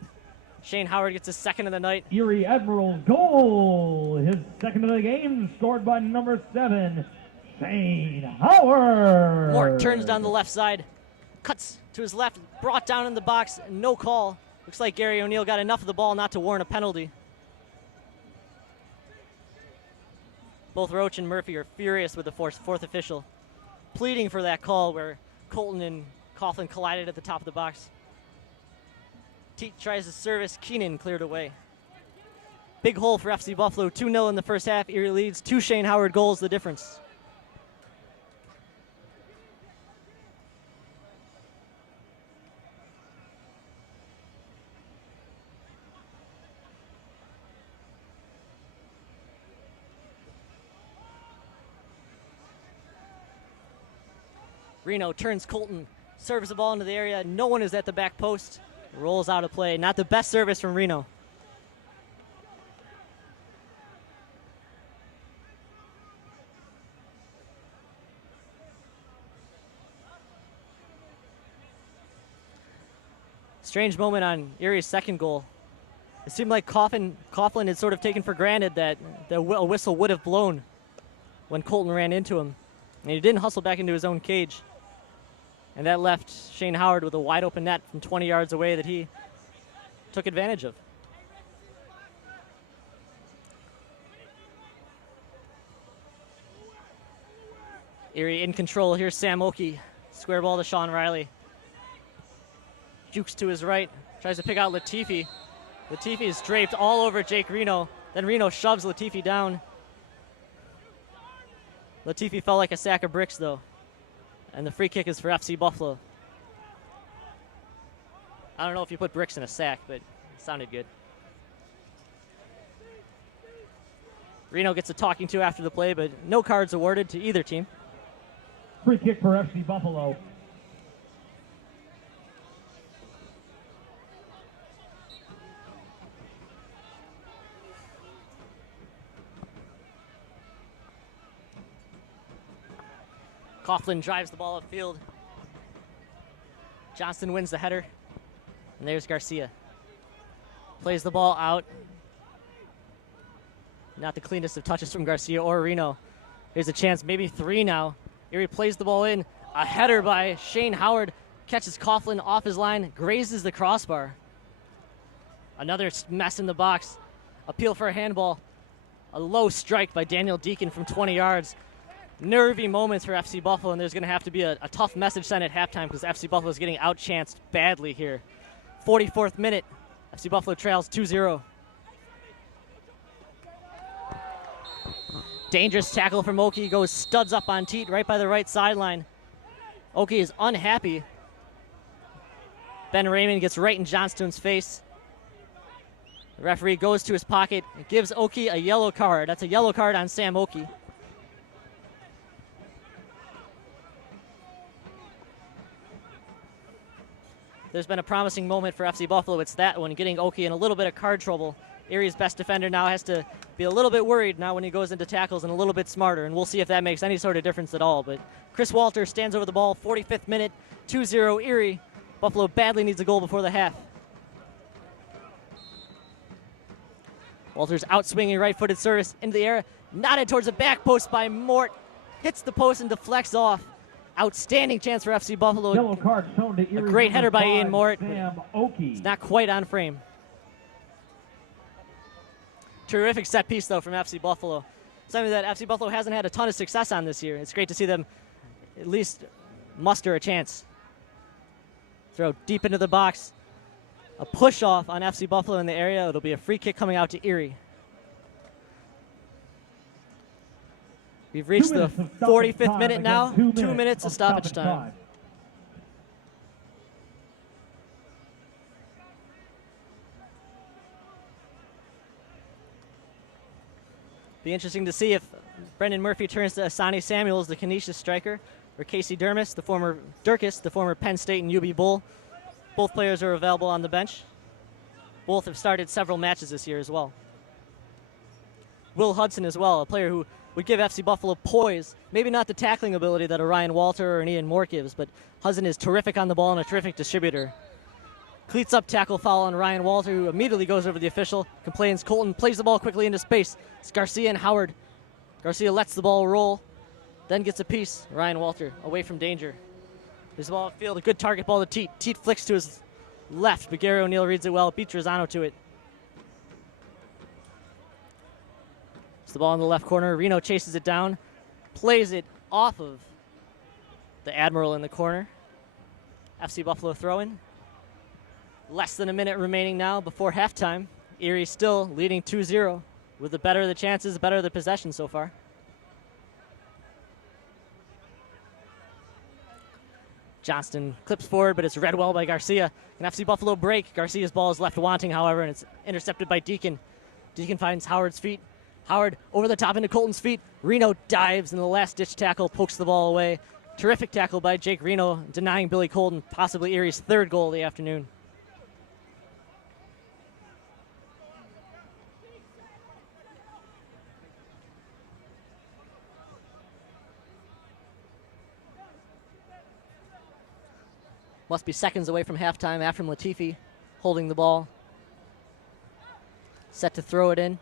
Shane Howard gets his second of the night. Erie Admiral's goal, his second of the game, scored by number 7, Shane Howard. Mort turns down the left side, cuts to his left, brought down in the box, no call. Looks like Gary O'Neill got enough of the ball not to warrant a penalty. Both Roach and Murphy are furious with the fourth official, pleading for that call where Colton and Coughlin collided at the top of the box. Teat tries to service. Keenan cleared away. Big hole for FC Buffalo. 2-0 in the first half. Erie leads. 2 Shane Howard goals, the difference. Reno turns Colton, serves the ball into the area. No one is at the back post. Rolls out of play. Not the best service from Reno. Strange moment on Erie's second goal. It seemed like Coughlin had sort of taken for granted that a whistle would have blown when Colton ran into him. And he didn't hustle back into his own cage. And that left Shane Howard with a wide open net from 20 yards away that he took advantage of. Erie in control. Here's Sam Oakey. Square ball to Sean Riley. Jukes to his right. Tries to pick out Latifi. Latifi is draped all over Jake Reno. Then Reno shoves Latifi down. Latifi fell like a sack of bricks, though. And the free kick is for FC Buffalo. I don't know if you put bricks in a sack, but it sounded good. Reno gets a talking to after the play, but no cards awarded to either team. Free kick for FC Buffalo. Coughlin drives the ball upfield. Johnston wins the header. And there's Garcia. Plays the ball out. Not the cleanest of touches from Garcia or Reno. Here's a chance, maybe 3 now. Erie plays the ball in. A header by Shane Howard. Catches Coughlin off his line, grazes the crossbar. Another mess in the box. Appeal for a handball. A low strike by Daniel Deacon from 20 yards. Nervy moments for FC Buffalo, and there's going to have to be a tough message sent at halftime because FC Buffalo is getting outchanced badly here. 44th minute. FC Buffalo trails 2-0. Dangerous tackle from Oki. Goes studs up on Teat right by the right sideline. Oki is unhappy. Ben Raymond gets right in Johnstone's face. The referee goes to his pocket and gives Oki a yellow card. That's a yellow card on Sam Oki. There's been a promising moment for FC Buffalo. It's that one, getting Oki in a little bit of card trouble. Erie's best defender now has to be a little bit worried now when he goes into tackles and a little bit smarter, and we'll see if that makes any sort of difference at all. But Chris Walter stands over the ball, 45th minute, 2-0 Erie. Buffalo badly needs a goal before the half. Walter's outswinging right-footed service into the air, nodded towards the back post by Mort, hits the post and deflects off. Outstanding chance for FC Buffalo. Yellow card shown to Erie. A great header by 5, Ian Mort. Sam Oki. It's not quite on frame. Terrific set piece, though, from FC Buffalo. Something that FC Buffalo hasn't had a ton of success on this year. It's great to see them at least muster a chance. Throw deep into the box. A push off on FC Buffalo in the area. It'll be a free kick coming out to Erie. We've reached the 45th minute now. 2 minutes of stoppage time. Be interesting to see if Brendan Murphy turns to Asani Samuels, the Canisius striker, or Casey Durkis, the former Penn State and UB Bull. Both players are available on the bench. Both have started several matches this year as well. Will Hudson as well, a player who would give FC Buffalo poise. Maybe not the tackling ability that a Ryan Walter or an Ian Moore gives, but Hudson is terrific on the ball and a terrific distributor. Cleats up, tackle foul on Ryan Walter, who immediately goes over the official, complains. Colton plays the ball quickly into space. It's Garcia and Howard. Garcia lets the ball roll, then gets a piece. Ryan Walter away from danger. There's the ball at field, a good target ball to Teat. Teat flicks to his left, but Gary O'Neill reads it well, beats Rosano to it. It's the ball in the left corner. Reno chases it down, plays it off of the Admiral in the corner. FC Buffalo throw-in. Less than a minute remaining now before halftime. Erie still leading 2-0 with the better of the chances, the better of the possession so far. Johnston clips forward, but it's read well by Garcia. An FC Buffalo break. Garcia's ball is left wanting, however, and it's intercepted by Deacon. Deacon finds Howard's feet. Howard over the top into Colton's feet. Reno dives, and the last-ditch tackle pokes the ball away. Terrific tackle by Jake Reno, denying Billy Colton possibly Erie's third goal of the afternoon. Must be seconds away from halftime. Afram Latifi holding the ball. Set to throw it in.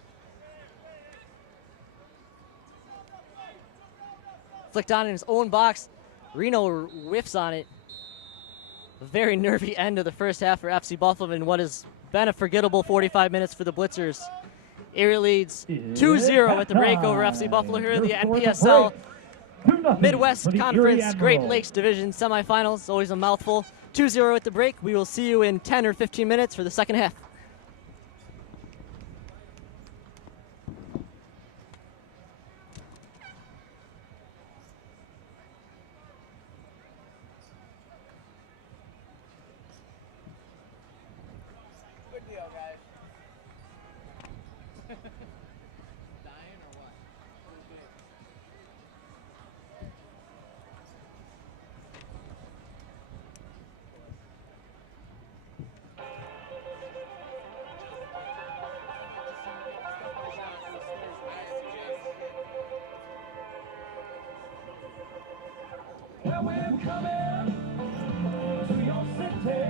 Flicked on in his own box. Reno whiffs on it. A very nervy end of the first half for FC Buffalo in what has been a forgettable 45 minutes for the Blitzers. Erie leads 2-0 at the break over FC Buffalo here in the NPSL Midwest Conference Great Lakes Division semifinals. Always a mouthful. 2-0 at the break. We will see you in 10 or 15 minutes for the second half. Good deal, guys. Dying or what? Well, we're coming to your city.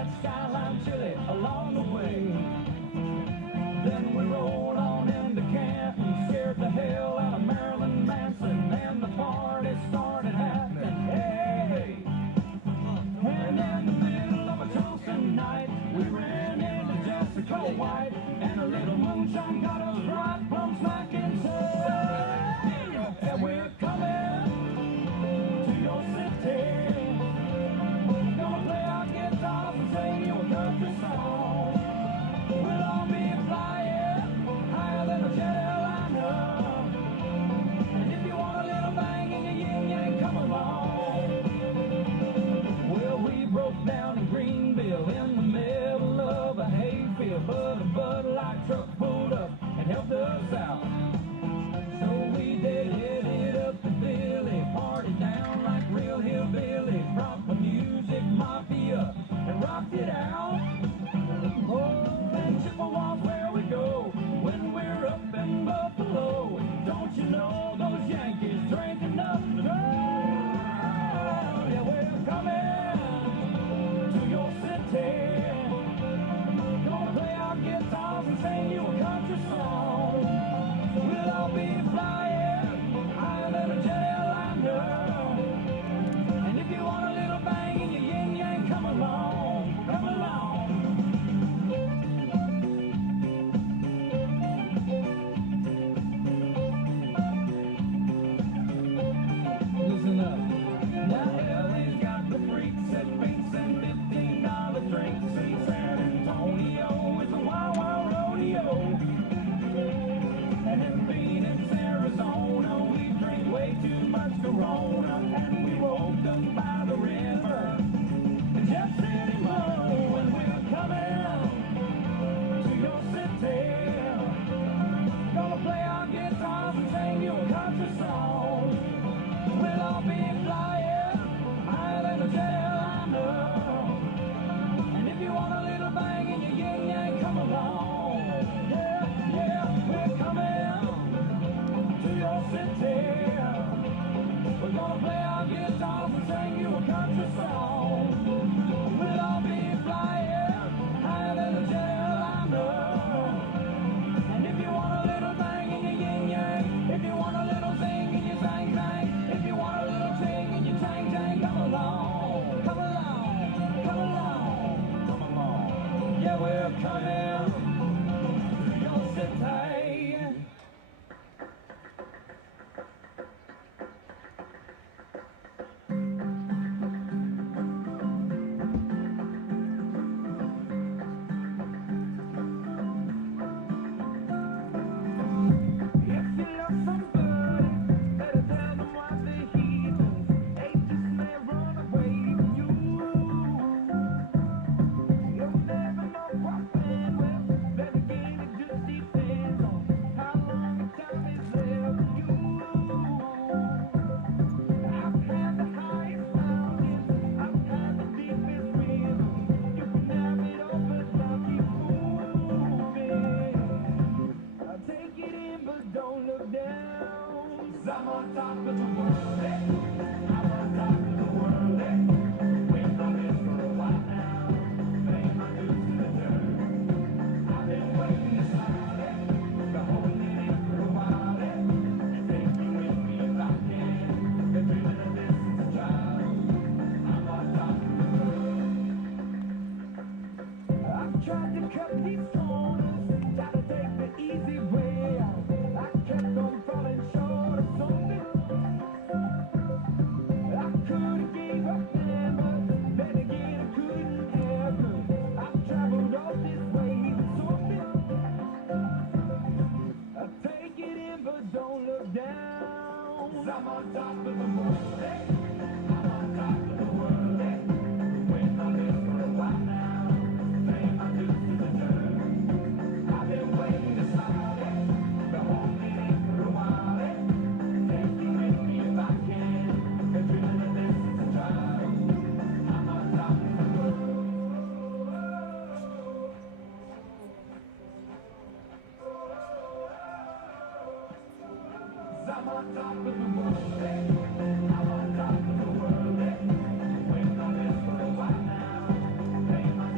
that skyline chili along the way. Then we rolled on into camp and scared the hell out of Marilyn Manson, and the party started happening. Hey! And in the middle of a Tulsa night, we ran into Jessica White, and a little moonshine got us right plumb smack inside. And we're coming to your city. Gonna play our guitars and sing you a country song. We'll all be flying higher than a jet airliner. And if you want a little bang in your yin-yang, come along. Well, we broke down in Greenville in the middle of a hayfield, but a Bud Light truck pulled up and helped us out. So we did headed up to Billy, party down like real hillbillies, proper music mafia, and rocked it out. Oh, and Chippewa's where we go when we're up in Buffalo. Don't you know those Yankees drink enough to drown? Yeah, we're coming to your city. Gonna play our guitars and sing you a country song. We'll all be flying higher than a jet airliner. And if you want a little bang in your yin-yang, come along, come along. Listen up. Now LA's got the freaks at pinks and $15 drinks, and San Antonio is a wild, wild rodeo. And in Phoenix, Arizona, we drink way too much Corona, and we woke up by the river in Jeff City, Mo, and we're coming to your city. Gonna play our guitars and sing you a country song. We'll all be flying higher than a jet airliner. And if you want a little bang in your yin-yang, come along. Yeah, yeah, we're coming to your city. We're gonna play our guitars and sing you a country song. We'll all be flying higher than a jet airliner. And if you want a little bang in your yin-yang, if you want a little zing in your zang-zang, if you want a little ting in your tang-tang, come along, come along, come along, come along. Yeah, we're coming to your city. If you love somebody, better tell them what they heathens. Ages may run away from you. You'll never know what when. Well, then again, it just depends on how long the time is left for you. I've had the highest mountains, I've had the deepest rivers. You can have it all, but now keep moving. Take it in, but don't look down. 'Cause I'm on top of the world, hey. I'm on top of the world, hey. Waiting on this for a while now. Paying my dues to the dirt. I've been waiting this out, hey. Been holding it in for a while, hey. Take me with me if I can. Been dreaming of this since a child. I'm on top of the world. I've tried to cut these corners, tried to take the easy way out. I kept on falling short of something. I could have gave up then, but then again I couldn't have. 'Cause I've traveled all this way with something. I take it in, but don't look down. 'Cause I'm on top of the world, hey. I'm on top of the world, hey. Waiting on this for a while now. Paying my dues to the dirt. I've been waiting this out, hey. Been holding it in for a while, hey. Take me with me if I can. Been dreaming of this since a child. I'm on top of the world. 'Cause I'm on top of the world, hey. I'm on top of the world, hey. Waiting on this for a while now. Paying my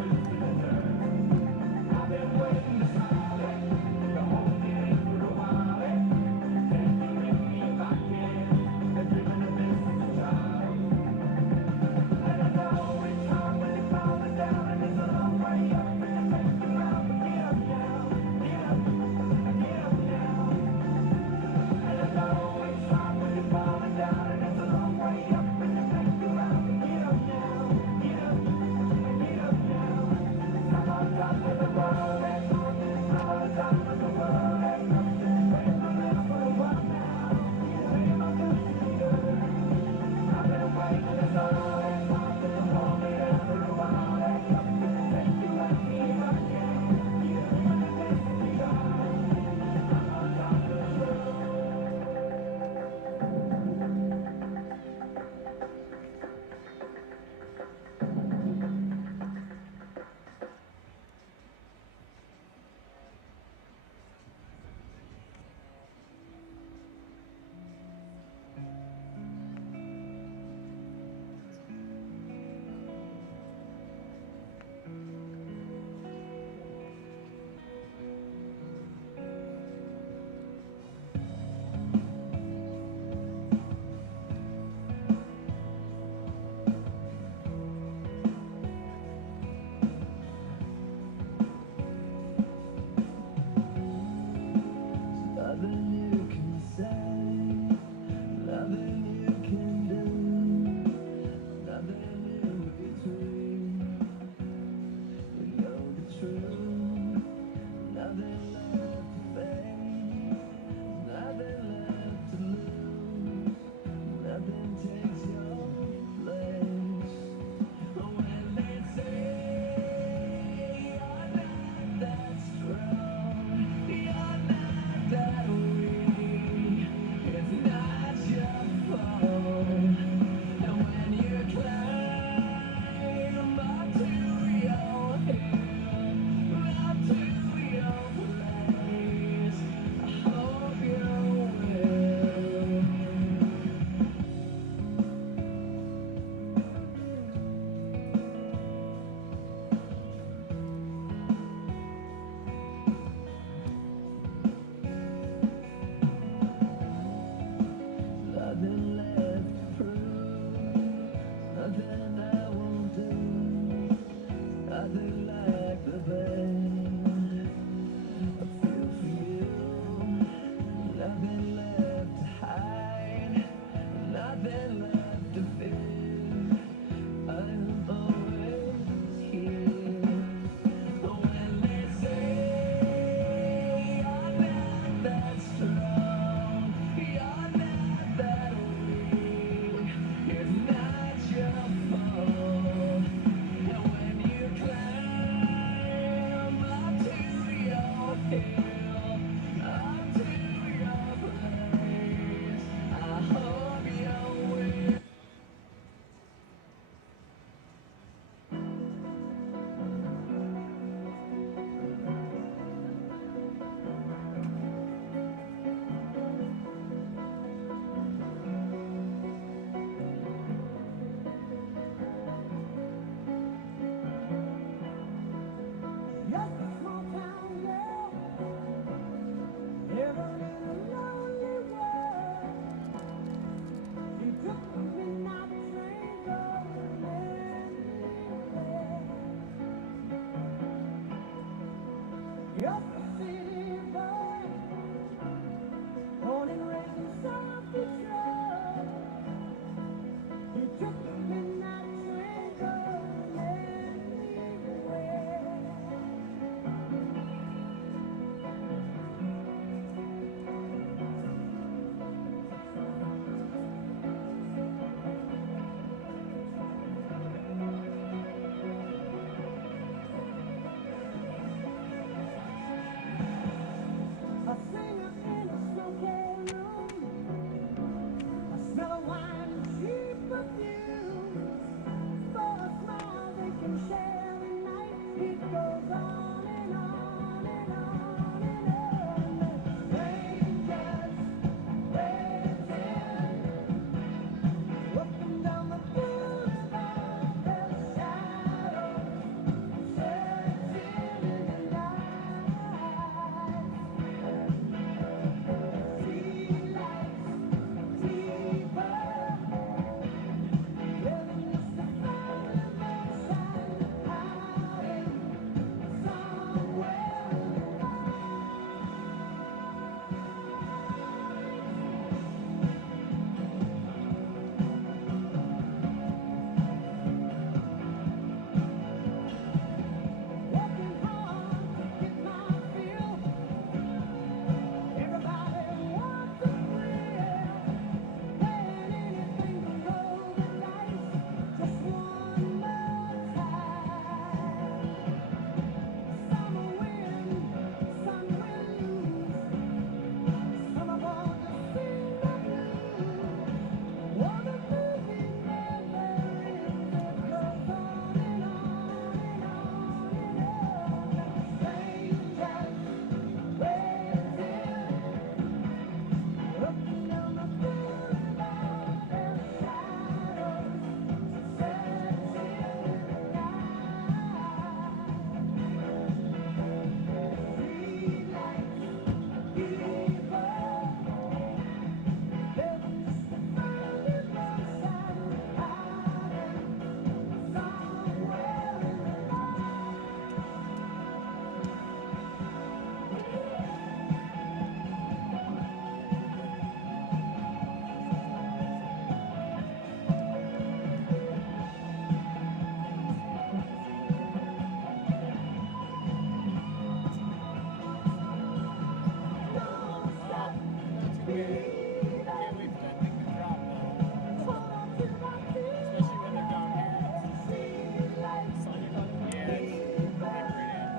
Just a city boy, born and raised in South Detroit. He took the midnight train going anywhere. A singer in a smoky room. I smell of wine and cheap perfume. For a smile they can share the night. It goes on and on and on and on. Strangers waiting, walking down the boulevard. Their shadows searching in the night. Sea lights deeper, living just to find emotion, hiding somewhere in the working hard to get my fill. Everybody wants a thrill, playing anything to roll the dice just one more time. Some will win, some will lose. Some are born to sing the blues. Oh, the movie never ends. It goes on and on and on and on. Strangers waiting, looking down the boulevard. Their shadows searching in the night. Street lights deeper, living just to find emotion, hiding somewhere in the Don't stop believing. Can't wait for that thing to drop, though. Hold on to my feet. Especially when they're down here. Street lights Yeah, it's pretty pretty.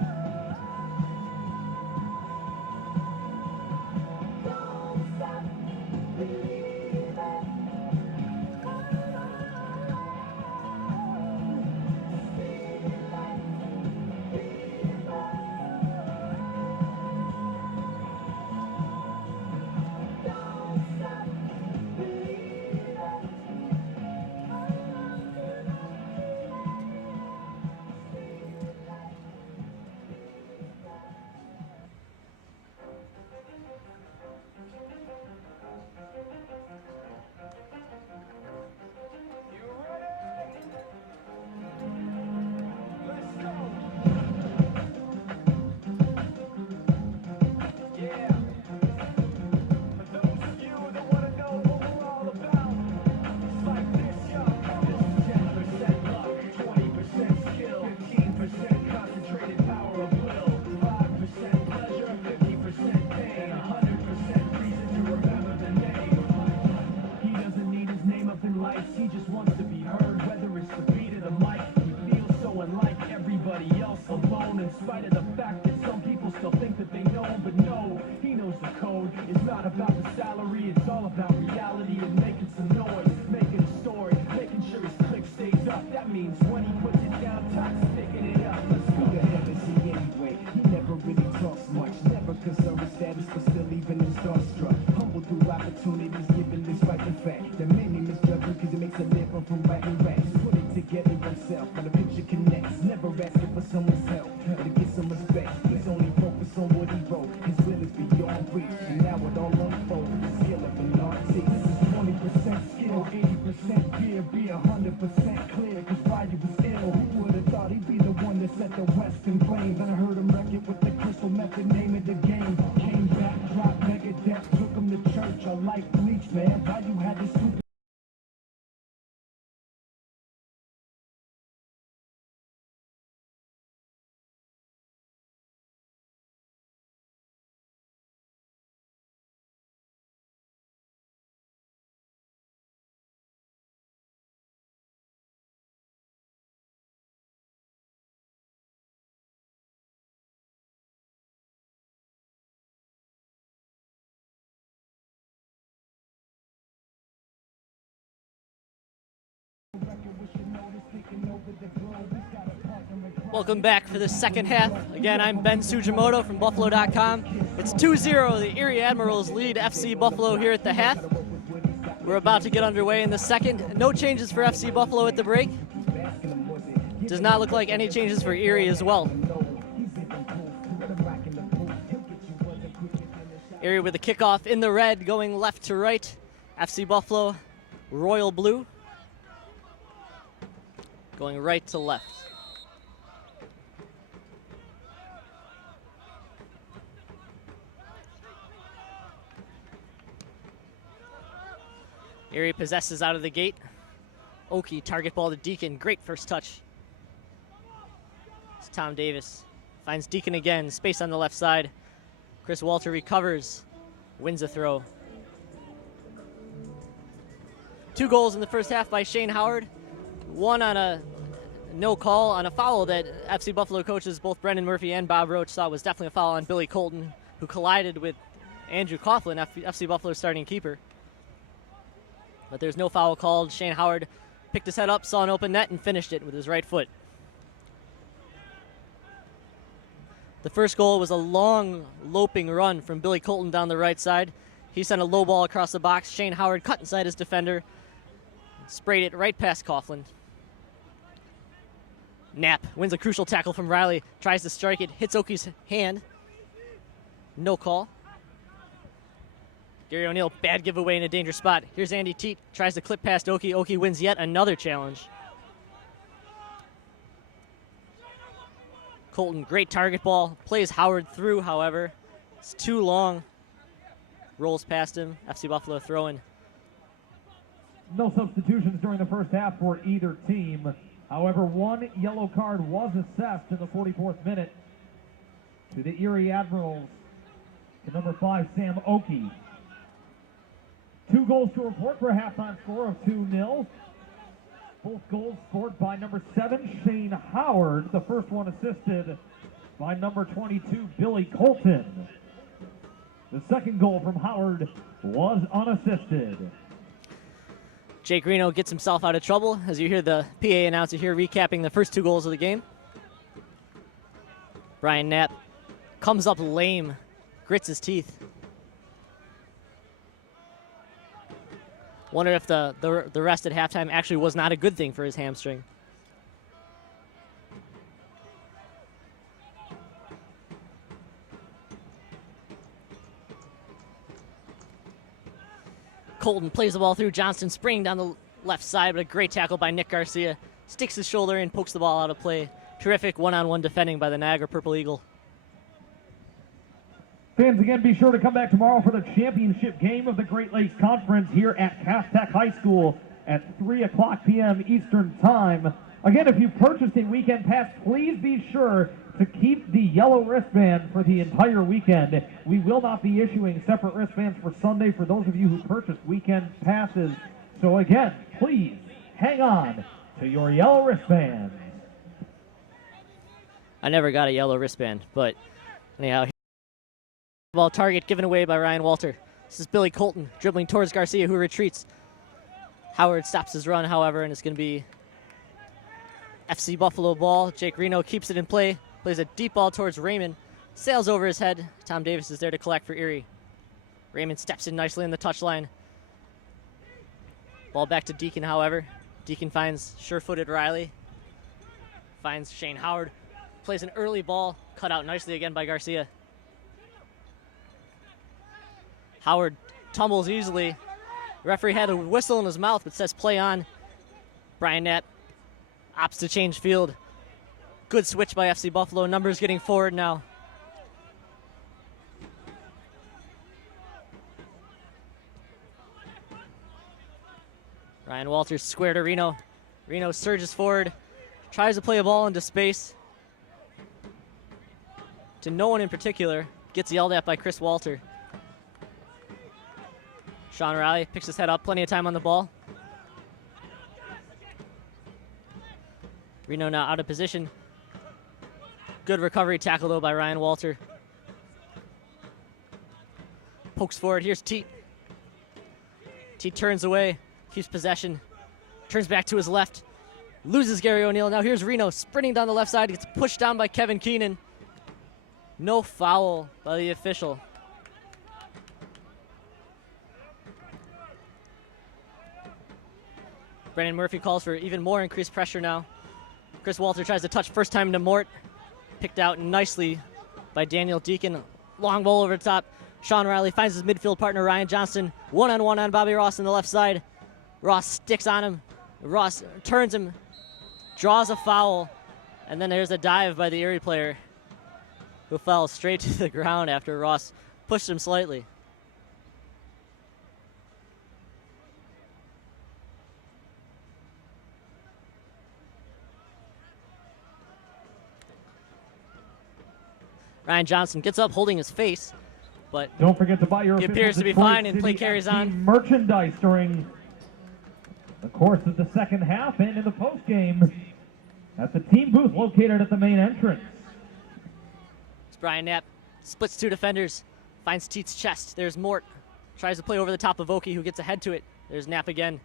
don't stop believing. Street lights deeper. Don't stop believing. Hold on to my feet. Street lights deeper. You ready? Let's go. Yeah. For those of you that want to know what we're all about, it's like this, yo. This is 10% luck, 20% skill, 15% concentrated power of will, 5% pleasure, 50% pain, 100% reason to remember the name. He doesn't need his name up in lights, he just wants to be heard, whether it's the beat of the mic. He feels so unlike everybody else, alone, in spite of the fact that some people still think that they know him, but no, he knows the code. It's not about the salary, it's all about reality and making some noise, making a story, making sure his click stays up. That means when he puts it down, top sticking it up. Let's go. Who the hell is he anyway? He never really talks much, never concerned with status, but still even him starstruck. Humble through opportunities given despite the fact that many misjudge him because he makes a living from writing raps. Put it together himself, but the picture connects. Never asking for someone's help, or to get some respect. He's only focused on what he wrote. His will is beyond reach, and now it all unfolds. The skill of an artist. This is 20% skill, 80% fear. Be 100% clear, cause while you was in with the Western flames. And I heard him wreck it with the crystal method, name of the game. Came back, dropped Megadeth, took him to church. I like bleach, man. Why you had to super. Welcome back for the second half. Again, I'm Ben Sujimoto from Buffalo.com. It's 2-0. The Erie Admirals lead FC Buffalo here at the half. We're about to get underway in the second. No changes for FC Buffalo at the break. Does not look like any changes for Erie as well. Erie with a kickoff in the red, going left to right. FC Buffalo, royal blue, going right to left. Erie possesses out of the gate. Oki, target ball to Deacon. Great first touch. It's Tom Davis. Finds Deacon again. Space on the left side. Chris Walter recovers. Wins a throw. 2 goals in the first half by Shane Howard. One on a no call on a foul that FC Buffalo coaches both Brendan Murphy and Bob Roach thought was definitely a foul on Billy Colton, who collided with Andrew Coughlin, FC Buffalo's starting keeper. But there's no foul called. Shane Howard picked his head up, saw an open net, and finished it with his right foot. The first goal was a long, loping run from Billy Colton down the right side. He sent a low ball across the box. Shane Howard cut inside his defender, sprayed it right past Coughlin. Knapp wins a crucial tackle from Riley, tries to strike it, hits Oki's hand. No call. Gary O'Neill, bad giveaway in a dangerous spot. Here's Andy Teat, tries to clip past Oki. Oki wins yet another challenge. Colton, great target ball. Plays Howard through, however. It's too long. Rolls past him. FC Buffalo throwing. No substitutions during the first half for either team. However, 1 yellow card was assessed in the 44th minute to the Erie Admirals. To number 5, Sam Oki. 2 goals to report for a halftime score of 2-0. Both goals scored by number 7, Shane Howard. The first one assisted by number 22, Billy Colton. The second goal from Howard was unassisted. Jake Reno gets himself out of trouble as you hear the PA announcer here recapping the first 2 goals of the game. Brian Knapp comes up lame, grits his teeth. Wonder if the rest at halftime actually was not a good thing for his hamstring. Colton plays the ball through. Johnston springing down the left side, but a great tackle by Nick Garcia. Sticks his shoulder in, pokes the ball out of play. Terrific one-on-one defending by the Niagara Purple Eagle. Fans, again, be sure to come back tomorrow for the championship game of the Great Lakes Conference here at Cass Tech High School at 3 o'clock p.m. Eastern Time. Again, if you purchased a weekend pass, please be sure to keep the yellow wristband for the entire weekend. We will not be issuing separate wristbands for Sunday for those of you who purchased weekend passes. So again, please hang on to your yellow wristband. I never got a yellow wristband, but anyhow. Ball target given away by Ryan Walter. This is Billy Colton dribbling towards Garcia, who retreats. Howard stops his run, however, and it's going to be FC Buffalo ball. Jake Reno keeps it in play, plays a deep ball towards Raymond, sails over his head. Tom Davis is there to collect for Erie. Raymond steps in nicely in the touchline. Ball back to Deacon, however. Deacon finds sure-footed Riley. Finds Shane Howard. Plays an early ball, cut out nicely again by Garcia. Howard tumbles easily. Referee had a whistle in his mouth, but says play on. Brian Knapp opts to change field. Good switch by FC Buffalo. Numbers getting forward now. Ryan Walters square to Reno. Reno surges forward, tries to play a ball into space. To no one in particular. Gets yelled at by Chris Walter. Sean Riley picks his head up, plenty of time on the ball. Reno now out of position. Good recovery tackle, though, by Ryan Walter. Pokes forward. Here's Teat. Teat turns away, keeps possession. Turns back to his left. Loses Gary O'Neill. Now here's Reno sprinting down the left side. Gets pushed down by Kevin Keenan. No foul by the official. Brendan Murphy calls for even more increased pressure now. Chris Walter tries to touch first time to Mort. Picked out nicely by Daniel Deacon. Long ball over the top. Sean Riley finds his midfield partner Ryan Johnston. One-on-one on Bobby Ross on the left side. Ross sticks on him. Ross turns him, draws a foul, and then there's a dive by the Erie player who fell straight to the ground after Ross pushed him slightly. Ryan Johnson gets up holding his face, but Don't forget to buy your he official appears to be Detroit fine and play City carries FC on. merchandise during the course of the second half and in the postgame at the team booth located at the main entrance. It's Brian Knapp, splits two defenders, finds Teat's chest. There's Mort, tries to play over the top of Oki, who gets ahead to it. There's Knapp again.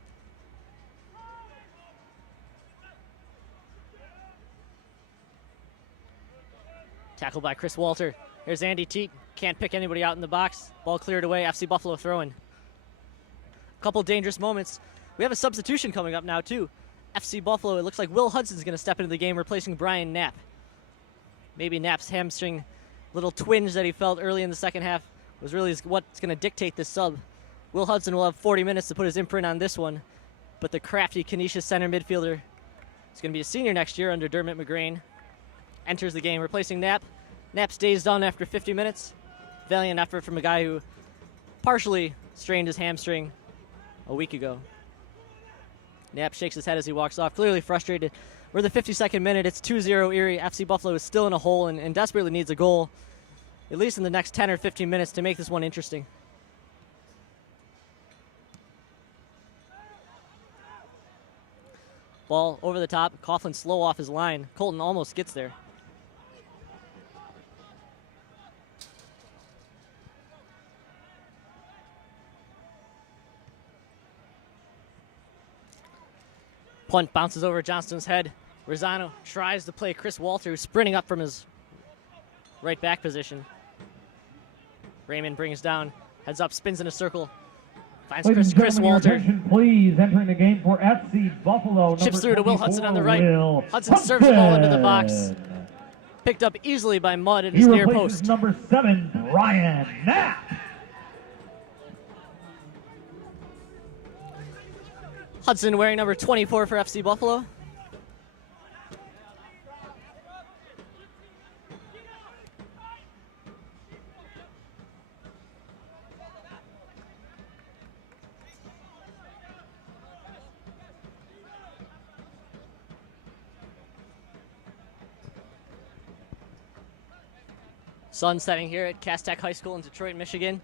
Tackled by Chris Walter. Here's Andy Teat. Can't pick anybody out in the box. Ball cleared away. FC Buffalo throwing. Couple dangerous moments. We have a substitution coming up now, too. FC Buffalo, it looks like Will Hudson's going to step into the game, replacing Brian Knapp. Maybe Knapp's hamstring little twinge that he felt early in the second half was really what's going to dictate this sub. Will Hudson will have 40 minutes to put his imprint on this one, but the crafty Canisius center midfielder is going to be a senior next year under Dermot McGrain. Enters the game, replacing Knapp. Knapp stays done after 50 minutes. Valiant effort from a guy who partially strained his hamstring a week ago. Knapp shakes his head as he walks off, clearly frustrated. We're the 52nd minute. It's 2-0 Erie. FC Buffalo is still in a hole and desperately needs a goal, at least in the next 10 or 15 minutes, to make this one interesting. Ball over the top. Coughlin slow off his line. Colton almost gets there. Punt bounces over Johnston's head. Rosano tries to play Chris Walter, who's sprinting up from his right back position. Raymond brings down, heads up, spins in a circle. Finds Ladies and Chris gentlemen, Walter. your attention, please. Entering the game for FC Buffalo. Chips number through to Will 24, Hudson on the right. Will Hudson serves the ball into the box. Hudson. Picked up easily by Mudd at He his near replaces post. number 7, Brian Knapp. Hudson wearing number 24 for FC Buffalo. Sun setting here at Cass Tech High School in Detroit, Michigan.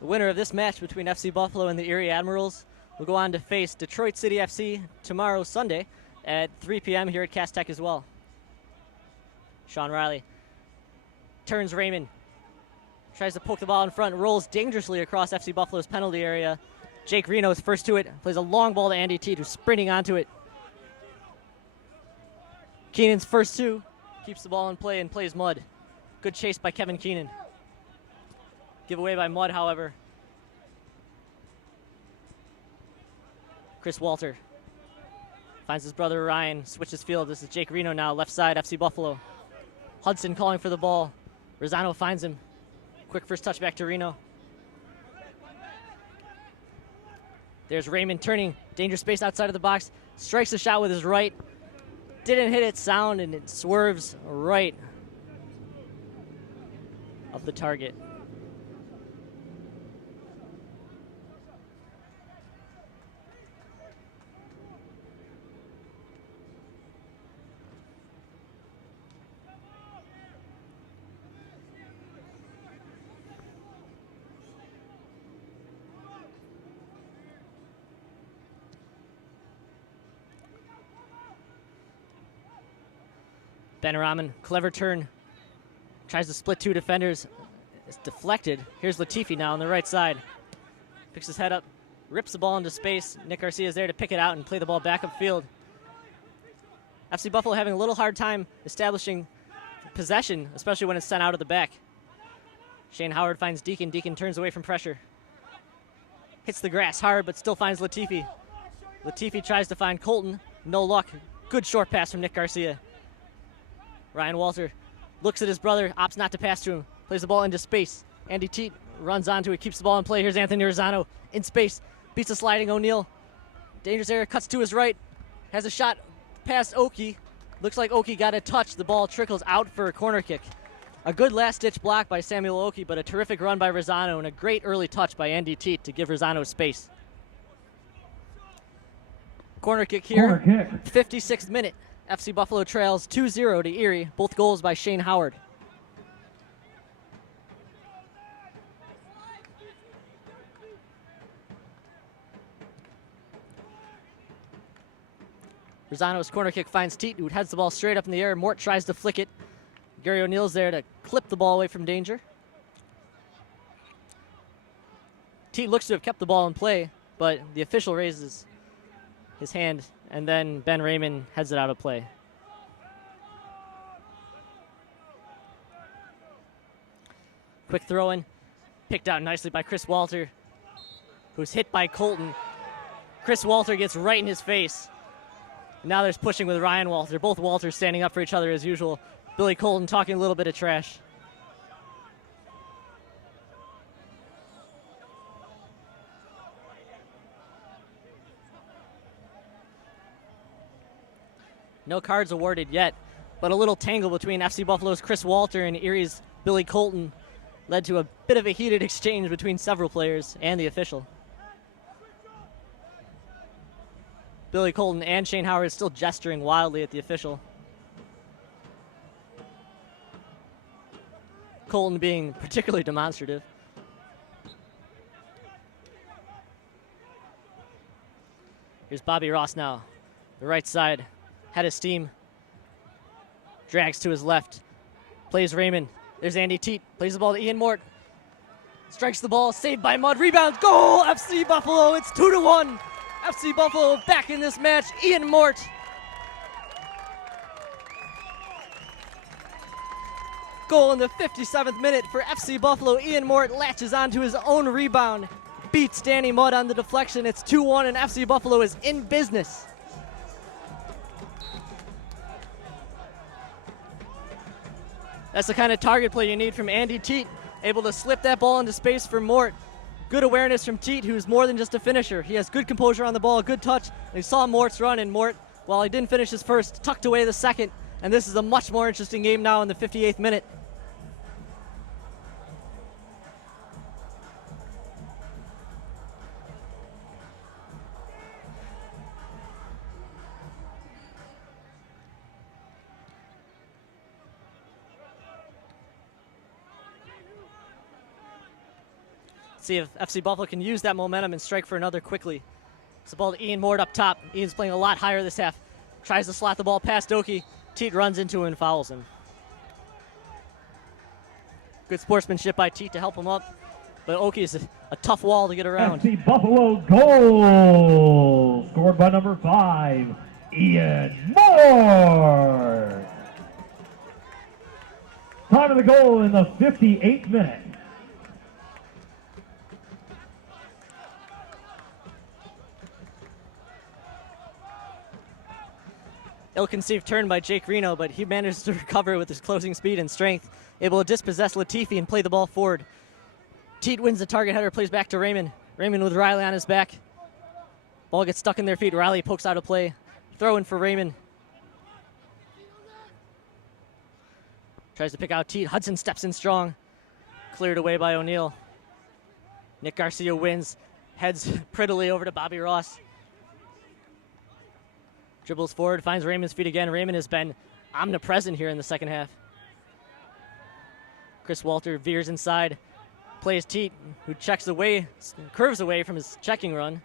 The winner of this match between FC Buffalo and the Erie Admirals will go on to face Detroit City FC tomorrow, Sunday, at 3 p.m. here at Cass Tech as well. Sean Riley turns Raymond, tries to poke the ball in front, rolls dangerously across FC Buffalo's penalty area. Jake Reno's first to it, plays a long ball to Andy Teat, who's sprinting onto it. Keenan's first two, keeps the ball in play and plays Mudd. Good chase by Kevin Keenan. Give away by Mudd, however. Chris Walter finds his brother Ryan, switches field. This is Jake Reno now, left side, FC Buffalo. Hudson calling for the ball. Rosano finds him. Quick first touch back to Reno. There's Raymond turning, dangerous space outside of the box. Strikes the shot with his right. didn't hit its sound, and it swerves right of the target. Ben Rahman, clever turn. Tries to split two defenders. It's deflected. Here's Latifi now on the right side. Picks his head up, rips the ball into space. Nick Garcia is there to pick it out and play the ball back upfield. FC Buffalo having a little hard time establishing possession, especially when it's sent out of the back. Shane Howard finds Deacon. Deacon turns away from pressure. Hits the grass hard, but still finds Latifi. Latifi tries to find Colton. No luck. Good short pass from Nick Garcia. Ryan Walter looks at his brother, opts not to pass to him, plays the ball into space. Andy Teat runs onto it, keeps the ball in play. Here's Anthony Rosano in space, beats a sliding O'Neal. Dangerous area, cuts to his right, has a shot past Oki. Looks like Oki got a touch. The ball trickles out for a corner kick. A good last-ditch block by Samuel Oki, but a terrific run by Rosano and a great early touch by Andy Teat to give Rosano space. Corner kick here, Corner kick. 56th minute. FC Buffalo trails 2-0 to Erie, both goals by Shane Howard. Rosano's corner kick finds Teat, who heads the ball straight up in the air. Mort tries to flick it. Gary O'Neal's there to clip the ball away from danger. Teat looks to have kept the ball in play, but the official raises his hand, and then Ben Raymond heads it out of play. Quick throw in, picked out nicely by Chris Walter, who's hit by Colton. Chris Walter gets right in his face. Now there's pushing with Ryan Walter. Both Walters standing up for each other as usual. Billy Colton talking a little bit of trash. No cards awarded yet, but a little tangle between FC Buffalo's Chris Walter and Erie's Billy Colton led to a bit of a heated exchange between several players and the official. Billy Colton and Shane Howard still gesturing wildly at the official. Colton being particularly demonstrative. Here's Bobby Ross now, the right side. Head of steam. Drags to his left. Plays Raymond. There's Andy Teat. Plays the ball to Ian Mort. Strikes the ball. Saved by Mudd. Rebounds. Goal! FC Buffalo. It's 2-1. FC Buffalo back in this match. Ian Mort. Goal in the 57th minute for FC Buffalo. Ian Mort latches onto his own rebound. Beats Danny Mudd on the deflection. It's 2-1 and FC Buffalo is in business. That's the kind of target play you need from Andy Teat. Able to slip that ball into space for Mort. Good awareness from Teat, who's more than just a finisher. He has good composure on the ball, good touch. We saw Mort's run, and Mort, while he didn't finish his first, tucked away the second. And this is a much more interesting game now in the 58th minute. See if FC Buffalo can use that momentum and strike for another quickly. It's the ball to Ian Mort up top. Ian's playing a lot higher this half. Tries to slot the ball past Oki. Teat runs into him and fouls him. Good sportsmanship by Teat to help him up. But Oki is a tough wall to get around. FC Buffalo goal scored by number 5, Ian Moore. Time of the goal in the 58th minute. Ill-conceived turn by Jake Reno, but he managed to recover with his closing speed and strength, able to dispossess Latifi and play the ball forward. Teat wins the target header, plays back to Raymond. Raymond with Riley on his back. Ball gets stuck in their feet. Riley pokes out a play. Throw in for Raymond. Tries to pick out Teat. Hudson steps in strong. Cleared away by O'Neal. Nick Garcia wins. Heads prettily over to Bobby Ross. Dribbles forward, finds Raymond's feet again. Raymond has been omnipresent here in the second half. Chris Walter veers inside. Plays Teat, who checks away, curves away from his checking run.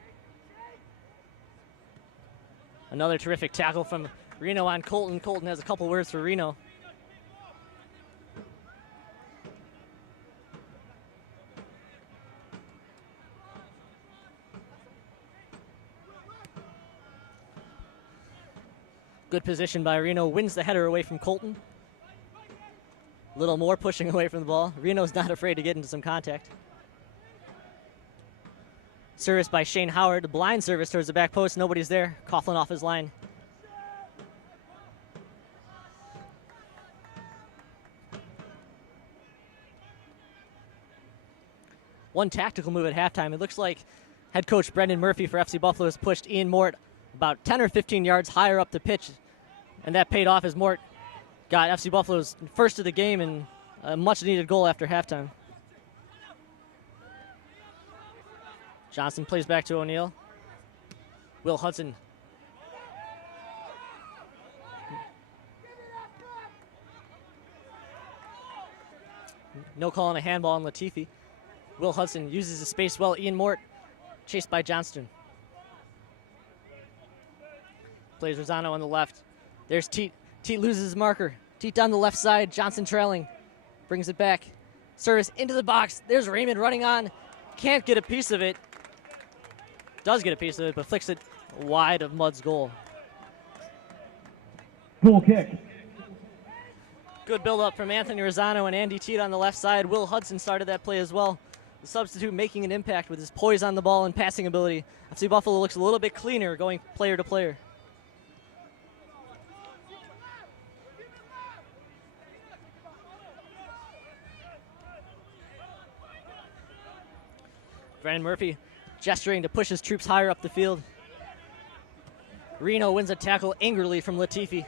Another terrific tackle from Reno on Colton. Colton has a couple words for Reno. Good position by Reno. Wins the header away from Colton. A little more pushing away from the ball. Reno's not afraid to get into some contact. Service by Shane Howard. Blind service towards the back post. Nobody's there. Coughlin off his line. One tactical move at halftime. It looks like head coach Brendan Murphy for FC Buffalo has pushed Ian Mort about 10 or 15 yards higher up the pitch, and that paid off as Mort got FC Buffalo's first of the game and a much-needed goal after halftime. Johnson plays back to O'Neal. Will Hudson. No call on a handball on Latifi. Will Hudson uses his space well. Ian Mort chased by Johnston. Plays Rosano on the left. There's Teat. Teat loses his marker. Teat down the left side. Johnson trailing. Brings it back. Service into the box. There's Raymond running on. Can't get a piece of it. Does get a piece of it, but flicks it wide of Mudd's goal. Goal kick. Good build-up from Anthony Rosano and Andy Teat on the left side. Will Hudson started that play as well. The substitute making an impact with his poise on the ball and passing ability. FC Buffalo looks a little bit cleaner going player to player. Brandon Murphy gesturing to push his troops higher up the field. Reno wins a tackle angrily from Latifi.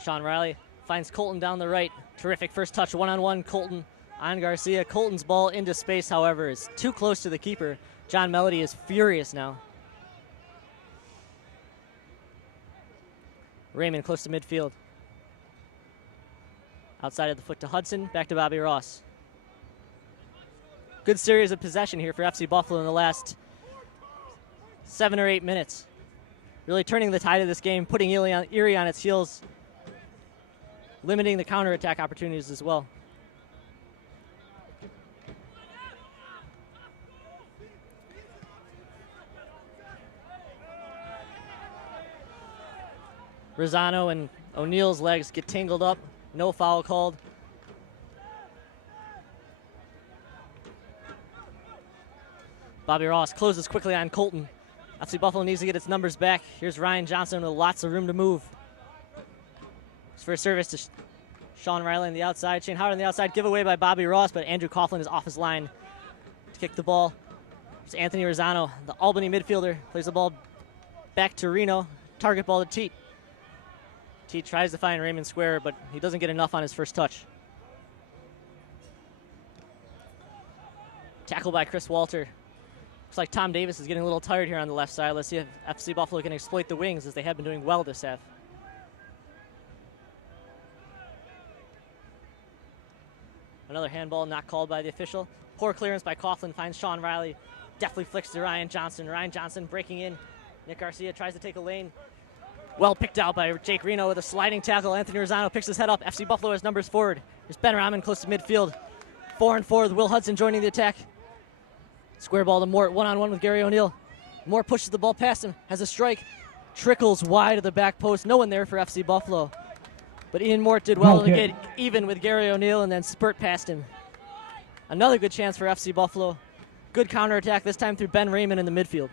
Sean Riley finds Colton down the right. Terrific first touch, one-on-one. Colton on Garcia. Colton's ball into space, however, is too close to the keeper. John Melody is furious now. Raymond close to midfield. Outside of the foot to Hudson, back to Bobby Ross. Good series of possession here for FC Buffalo in the last 7 or 8 minutes. Really turning the tide of this game, putting Erie on its heels, limiting the counterattack opportunities as well. Rosano and O'Neal's legs get tangled up. No foul called. Bobby Ross closes quickly on Colton. FC Buffalo needs to get its numbers back. Here's Ryan Johnson with lots of room to move. First service to Sean Riley on the outside. Shane Howard on the outside. Giveaway by Bobby Ross, but Andrew Coughlin is off his line to kick the ball. It's Anthony Rosano, the Albany midfielder, plays the ball back to Reno. Target ball to Teat. Teat tries to find Raymond Square, but he doesn't get enough on his first touch. Tackle by Chris Walter. Looks like Tom Davis is getting a little tired here on the left side. Let's see if FC Buffalo can exploit the wings, as they have been doing well this half. Another handball not called by the official. Poor clearance by Coughlin, finds Sean Riley. Definitely flicks to Ryan Johnson. Ryan Johnson breaking in. Nick Garcia tries to take a lane. Well picked out by Jake Reno with a sliding tackle. Anthony Rosano picks his head up. FC Buffalo has numbers forward. There's Ben Rahman close to midfield. 4-and-4 with Will Hudson joining the attack. Square ball to Mort, one-on-one with Gary O'Neal. Mort pushes the ball past him, has a strike. Trickles wide of the back post. No one there for FC Buffalo. But Ian Mort did well to get even with Gary O'Neal and then spurt past him. Another good chance for FC Buffalo. Good counterattack, this time through Ben Raymond in the midfield.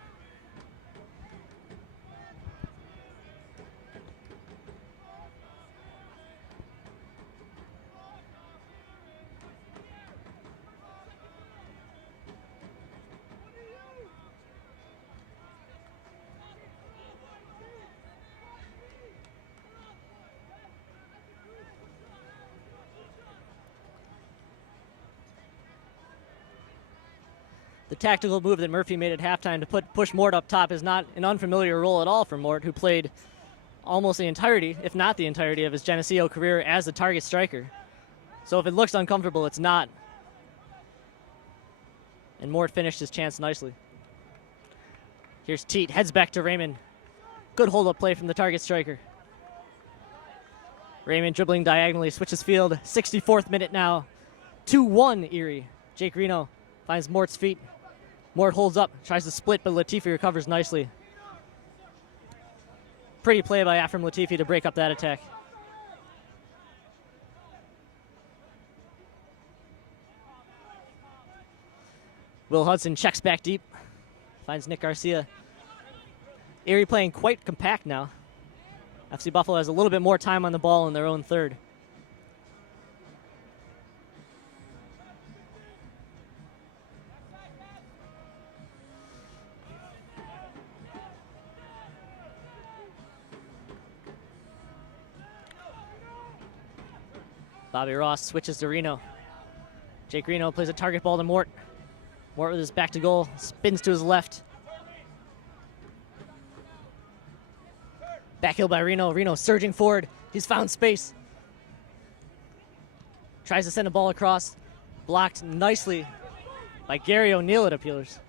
The tactical move that Murphy made at halftime to push Mort up top is not an unfamiliar role at all for Mort, who played almost the entirety, if not the entirety, of his Geneseo career as a target striker. So if it looks uncomfortable, it's not. And Mort finished his chance nicely. Here's Teat, heads back to Raymond. Good hold-up play from the target striker. Raymond dribbling diagonally, switches field. 64th minute now. 2-1 Erie. Jake Reno finds Mort's feet. Mort holds up, tries to split, but Latifi recovers nicely. Pretty play by Afram Latifi to break up that attack. Will Hudson checks back deep. Finds Nick Garcia. Erie playing quite compact now. FC Buffalo has a little bit more time on the ball in their own third. Bobby Ross switches to Reno. Jake Reno plays a target ball to Mort. Mort with his back to goal, spins to his left. Backheel by Reno. Reno surging forward. He's found space. Tries to send a ball across. Blocked nicely by Gary O'Neill, it appears.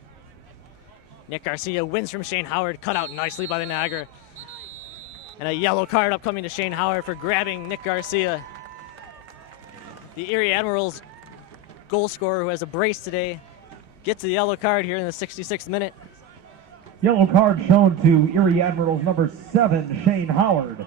Nick Garcia wins from Shane Howard, cut out nicely by the Niagara. And a yellow card upcoming to Shane Howard for grabbing Nick Garcia. The Erie Admirals goal scorer, who has a brace today, gets a yellow card here in the 66th minute. Yellow card shown to Erie Admirals number 7, Shane Howard.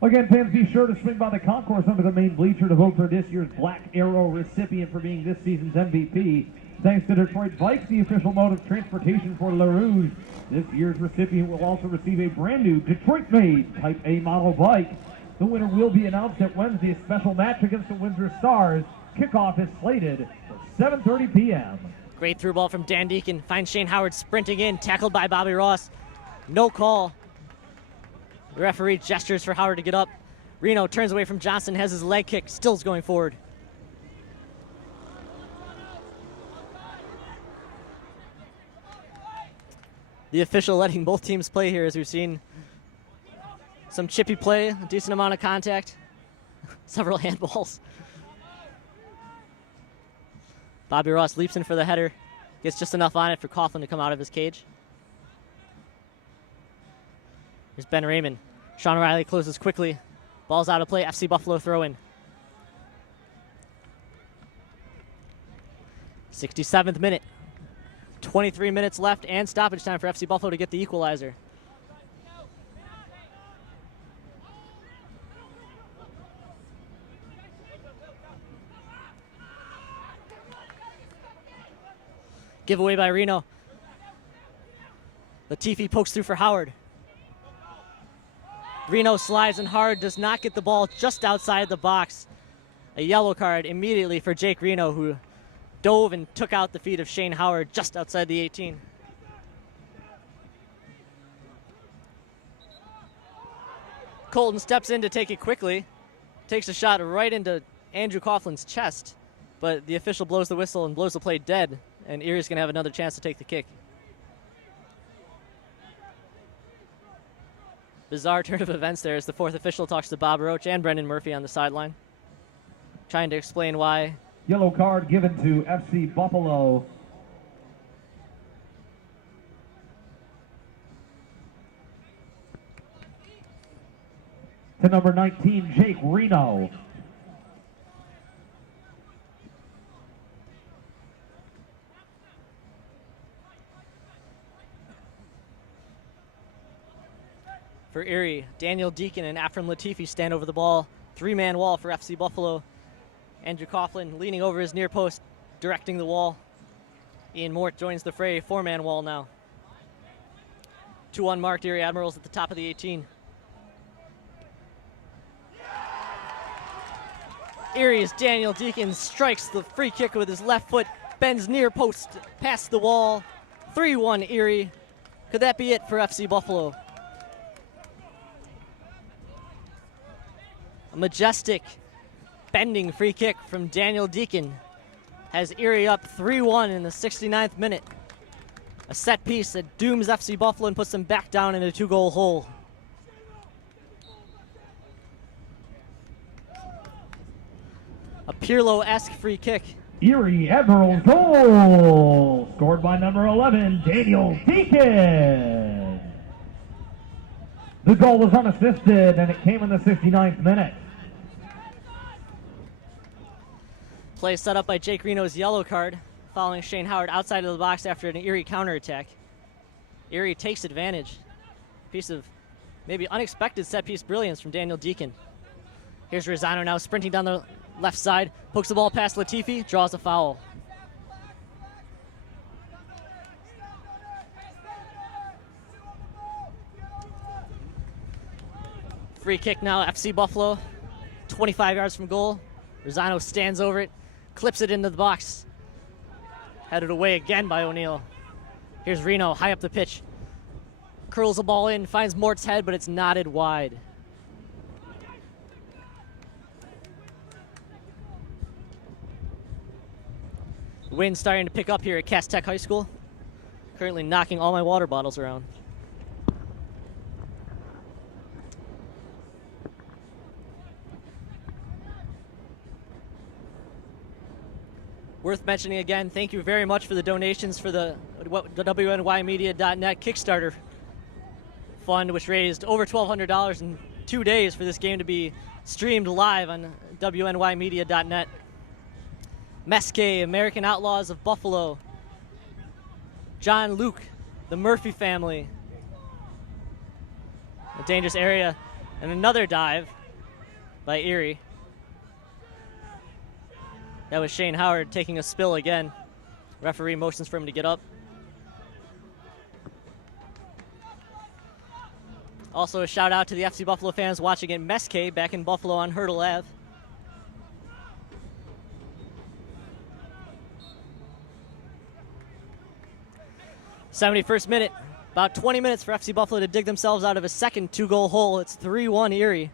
Again, fans, be sure to swing by the concourse under the main bleacher to vote for this year's Black Arrow recipient for being this season's MVP. Thanks to Detroit Bikes, the official mode of transportation for La Rouge. This year's recipient will also receive a brand new Detroit-made Type A model bike. The winner will be announced at Wednesday's special match against the Windsor Stars. Kickoff is slated for 7:30 p.m. Great through ball from Dan Deacon. Finds Shane Howard sprinting in, tackled by Bobby Ross. No call. The referee gestures for Howard to get up. Reno turns away from Johnson, has his leg kick, still's going forward. The official letting both teams play here, as we've seen some chippy play, a decent amount of contact, several handballs. Bobby Ross leaps in for the header, gets just enough on it for Coughlin to come out of his cage. Here's Ben Raymond. Sean Riley closes quickly. Ball's out of play, FC Buffalo throw-in. 67th minute. 23 minutes left and stoppage time for FC Buffalo to get the equalizer. Giveaway by Reno. Latifi pokes through for Howard. Reno slides and hard, does not get the ball just outside the box. A yellow card immediately for Jake Reno, who dove and took out the feet of Shane Howard just outside the 18. Colton steps in to take it quickly. Takes a shot right into Andrew Coughlin's chest, but the official blows the whistle and blows the play dead, and Erie's going to have another chance to take the kick. Bizarre turn of events there as the fourth official talks to Bob Roach and Brendan Murphy on the sideline, trying to explain why. Yellow card given to FC Buffalo. To number 19, Jake Reno. For Erie, Daniel Deacon and Afram Latifi stand over the ball. Three-man wall for FC Buffalo. Andrew Coughlin leaning over his near post, directing the wall. Ian Mort joins the fray, four-man wall now. 2 unmarked Erie Admirals at the top of the 18. Erie's Daniel Deacon strikes the free kick with his left foot, bends near post, past the wall. 3-1 Erie. Could that be it for FC Buffalo? A majestic, bending free kick from Daniel Deacon has Erie up 3-1 in the 69th minute. A set piece that dooms FC Buffalo and puts them back down in a 2-goal hole. A Pirlo-esque free kick. Erie Admirals goal, scored by number 11, Daniel Deacon. The goal was unassisted, and it came in the 69th minute. Play set up by Jake Reno's yellow card, following Shane Howard outside of the box after an Erie counterattack. Erie takes advantage. Piece of maybe unexpected set-piece brilliance from Daniel Deacon. Here's Rosano now sprinting down the left side, pokes the ball past Latifi, draws a foul. Free kick now, FC Buffalo, 25 yards from goal. Rosano stands over it, clips it into the box. Headed away again by O'Neill. Here's Reno, high up the pitch. Curls the ball in, finds Mort's head, but it's knotted wide. Wind starting to pick up here at Cass Tech High School. Currently knocking all my water bottles around. Worth mentioning again, thank you very much for the donations for the WNYmedia.net Kickstarter fund, which raised over $1,200 in 2 days for this game to be streamed live on WNYmedia.net. Mesquite, American Outlaws of Buffalo. John Luke, the Murphy family. A dangerous area. And another dive by Erie. That was Shane Howard taking a spill again. Referee motions for him to get up. Also a shout out to the FC Buffalo fans watching at Mesquite back in Buffalo on Hurdle Ave. '71st minute. About 20 minutes for FC Buffalo to dig themselves out of a second 2-goal hole. It's 3-1 Erie.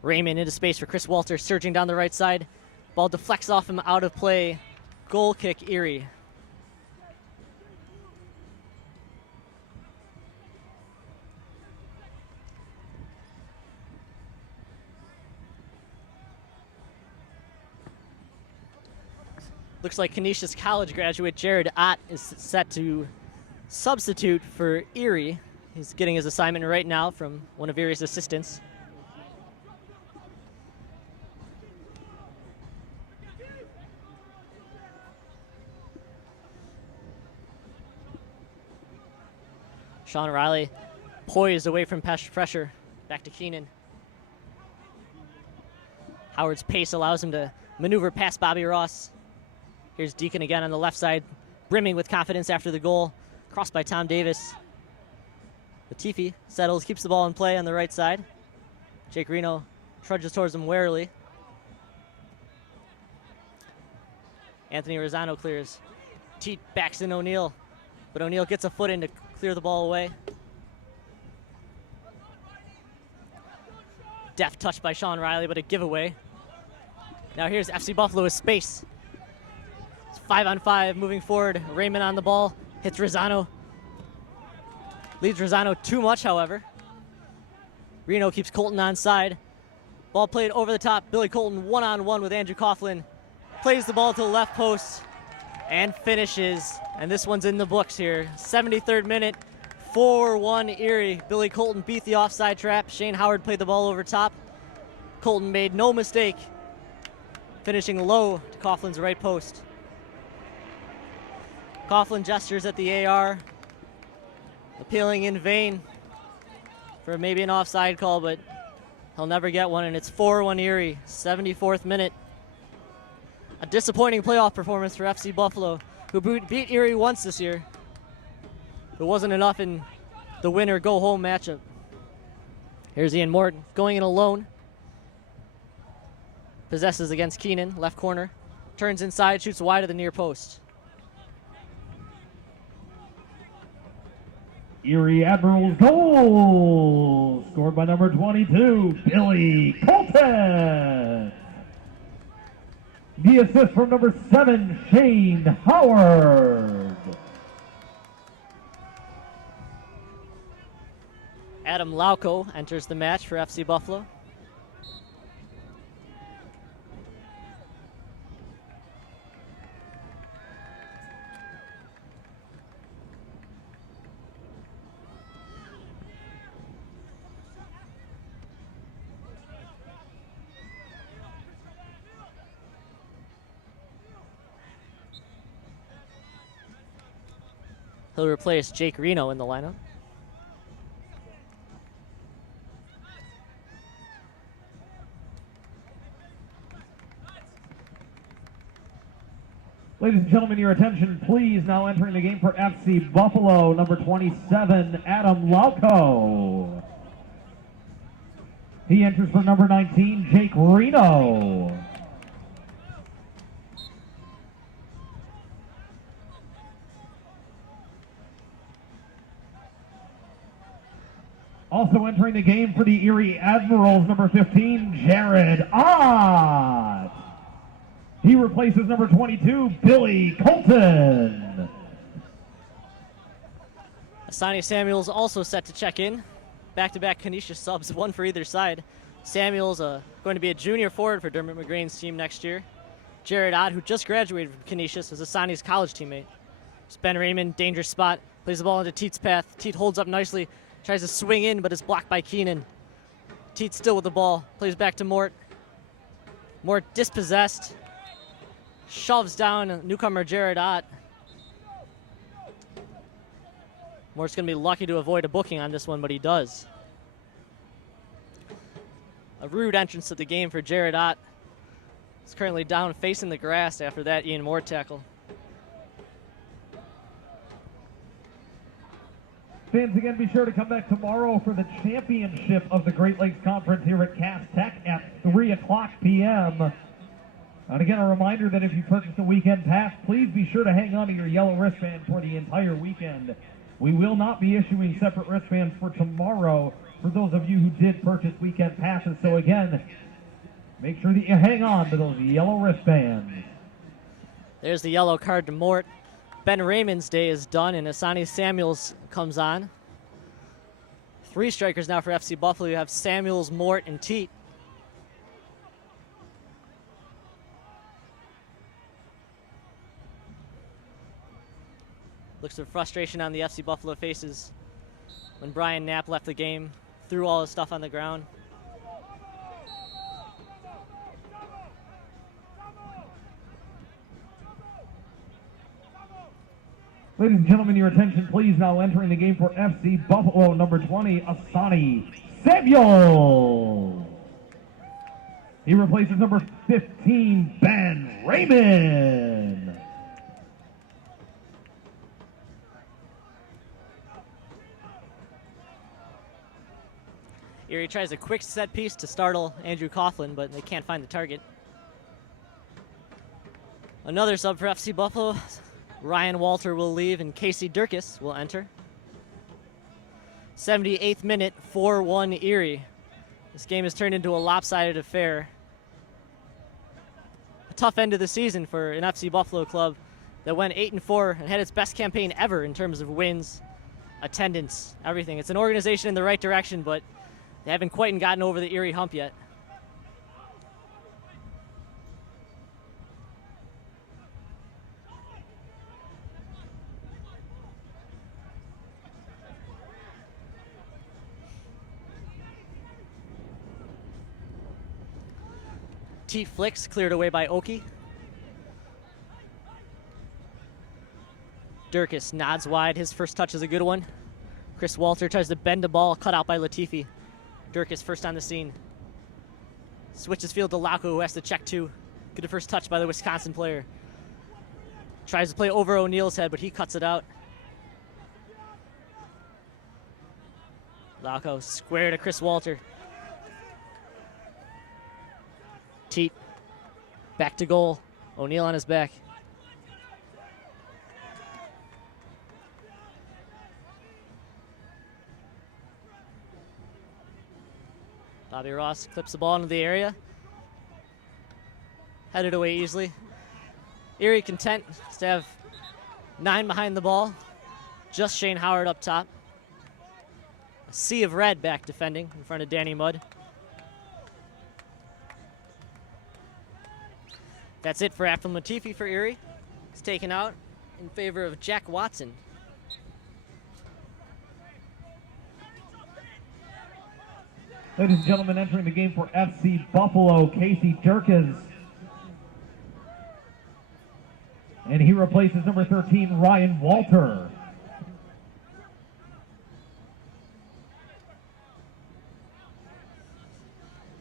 Raymond into space for Chris Walter, surging down the right side. Ball deflects off him, out of play. Goal kick Erie. Looks like Canisius College graduate Jared Ott is set to substitute for Erie. He's getting his assignment right now from one of Erie's assistants. Sean Riley poised away from pressure. Back to Keenan. Howard's pace allows him to maneuver past Bobby Ross. Here's Deacon again on the left side, brimming with confidence after the goal. Crossed by Tom Davis. Latifi settles, keeps the ball in play on the right side. Jake Reno trudges towards him warily. Anthony Rosano clears. Teat backs in O'Neill, but O'Neill gets a foot in to clear the ball away. Deft touch by Sean Riley, but a giveaway. Now here's FC Buffalo with space. It's 5-on-5 moving forward. Raymond on the ball, hits Rosano. Leads Rosano too much, however. Reno keeps Colton onside. Ball played over the top. Billy Colton one-on-one with Andrew Coughlin. Plays the ball to the left post and finishes. And this one's in the books here. 73rd minute, 4-1 Erie. Billy Colton beat the offside trap. Shane Howard played the ball over top. Colton made no mistake, finishing low to Coughlin's right post. Coughlin gestures at the AR, appealing in vain for maybe an offside call, but he'll never get one, and it's 4-1 Erie, 74th minute. A disappointing playoff performance for FC Buffalo, who beat Erie once this year. It wasn't enough in the winner go-home matchup. Here's Ian Morton going in alone. Possesses against Keenan, left corner. Turns inside, shoots wide of the near post. Erie Admirals goal, Scored by number 22, Billy Colton. The assist from number 7, Shane Howard. Adam Lauko enters the match for FC Buffalo. He'll replace Jake Reno in the lineup. Ladies and gentlemen, your attention, please. Now entering the game for FC Buffalo, number 27, Adam Lauko. He enters for number 19, Jake Reno. Also entering the game for the Erie Admirals, number 15, Jared Ott. He replaces number 22, Billy Colton. Asani Samuels also set to check in. Back-to-back Canisius subs, one for either side. Samuels going to be a junior forward for Dermot McGrain's team next year. Jared Ott, who just graduated from Canisius, is Asani's college teammate. It's Ben Raymond, dangerous spot, plays the ball into Teet's path. Teet holds up nicely, tries to swing in, but is blocked by Keenan. Teet still with the ball, plays back to Mort. Mort dispossessed. Shoves down newcomer Jared Ott. Mort's going to be lucky to avoid a booking on this one, but he does. A rude entrance to the game for Jared Ott. He's currently down facing the grass after that Ian Mort tackle. Fans, again, be sure to come back tomorrow for the championship of the Great Lakes Conference here at Cass Tech at 3 o'clock p.m. And again, a reminder that if you purchase a weekend pass, please be sure to hang on to your yellow wristband for the entire weekend. We will not be issuing separate wristbands for tomorrow for those of you who did purchase weekend passes. So again, make sure that you hang on to those yellow wristbands. There's the yellow card to Mort. Ben Raymond's day is done, and Asani Samuels comes on. 3 strikers now for FC Buffalo. You have Samuels, Mort, and Teet. Looks of frustration on the FC Buffalo faces when Brian Knapp left the game, threw all his stuff on the ground. Ladies and gentlemen, your attention please. Now entering the game for FC Buffalo, number 20, Asani Samuel. He replaces number 15, Ben Raymond. Erie tries a quick set piece to startle Andrew Coughlin, but they can't find the target. Another sub for FC Buffalo. Ryan Walter will leave and Casey Durkis will enter. 78th minute, 4-1 Erie. This game has turned into a lopsided affair. A tough end of the season for an FC Buffalo club that went 8-4 and had its best campaign ever in terms of wins, attendance, everything. It's an organization in the right direction, but they haven't quite gotten over the Erie hump yet. Teet flicks, cleared away by Oki. Durkis nods wide. His first touch is a good one. Chris Walter tries to bend the ball, cut out by Latifi. Durkis first on the scene. Switches field to Lauko, who has to check too. Good first touch by the Wisconsin player. Tries to play over O'Neill's head, but he cuts it out. Lauko square to Chris Walter. Teet back to goal. O'Neill on his back. Bobby Ross clips the ball into the area. Headed away easily. Erie content to have 9 behind the ball. Just Shane Howard up top. A sea of red back defending in front of Danny Mudd. That's it for Abdul Latifi for Erie. It's taken out in favor of Jack Watson. Ladies and gentlemen, entering the game for FC Buffalo, Casey Durkins. And he replaces number 13, Ryan Walter.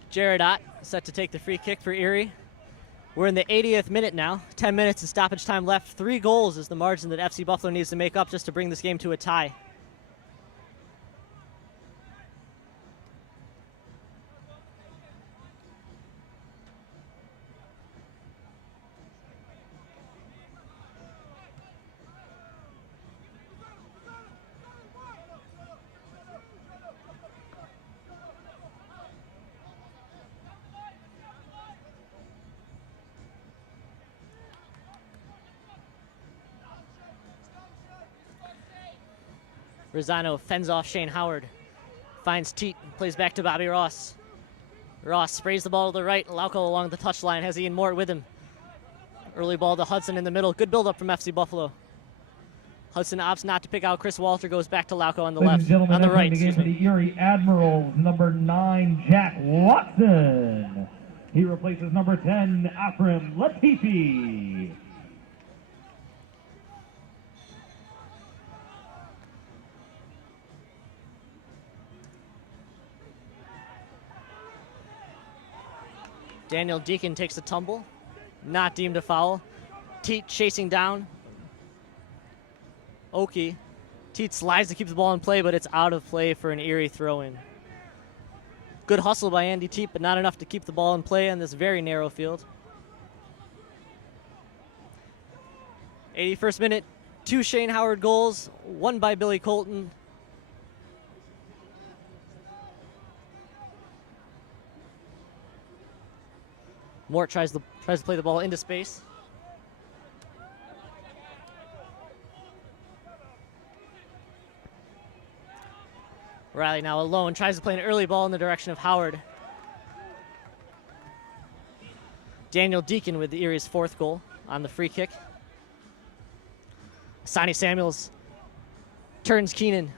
Jared Ott set to take the free kick for Erie. We're in the 80th minute now. 10 minutes of stoppage time left. 3 goals is the margin that FC Buffalo needs to make up just to bring this game to a tie. Rosano fends off Shane Howard. Finds Teat, plays back to Bobby Ross. Ross sprays the ball to the right. Lauco along the touchline has Ian Mort with him. Early ball to Hudson in the middle. Good build-up from FC Buffalo. Hudson opts not to pick out Chris Walter, goes back to Lauco on the Ladies left. and gentlemen, On the right, entering the game for the Erie Admirals, number 9, Jack Watson. He replaces number 10, Akram Latifi. Daniel Deacon takes a tumble. Not deemed a foul. Teat chasing down Oki. Teat slides to keep the ball in play, but it's out of play for an Erie throw-in. Good hustle by Andy Teat, but not enough to keep the ball in play on this very narrow field. 81st minute, 2 Shane Howard goals, 1 by Billy Colton. Mort tries to play the ball into space. Riley now alone, tries to play an early ball in the direction of Howard. Daniel Deacon with the Erie's 4th goal on the free kick. Sonny Samuels turns Keenan.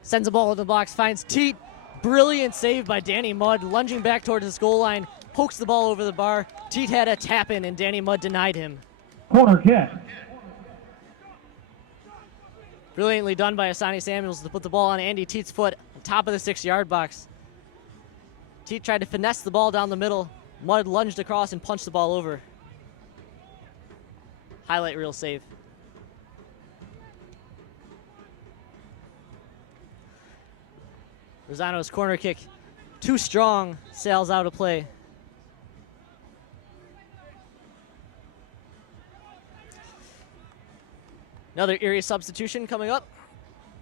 Sends the ball into the box, finds Teat. Brilliant save by Danny Mudd, lunging back towards his goal line. Pokes the ball over the bar. Teat had a tap in and Danny Mudd denied him. Corner kick. Brilliantly done by Asani Samuels to put the ball on Andy Teat's foot on top of the 6-yard box. Teat tried to finesse the ball down the middle. Mudd lunged across and punched the ball over. Highlight reel save. Rosano's corner kick, too strong, sails out of play. Another Erie substitution coming up.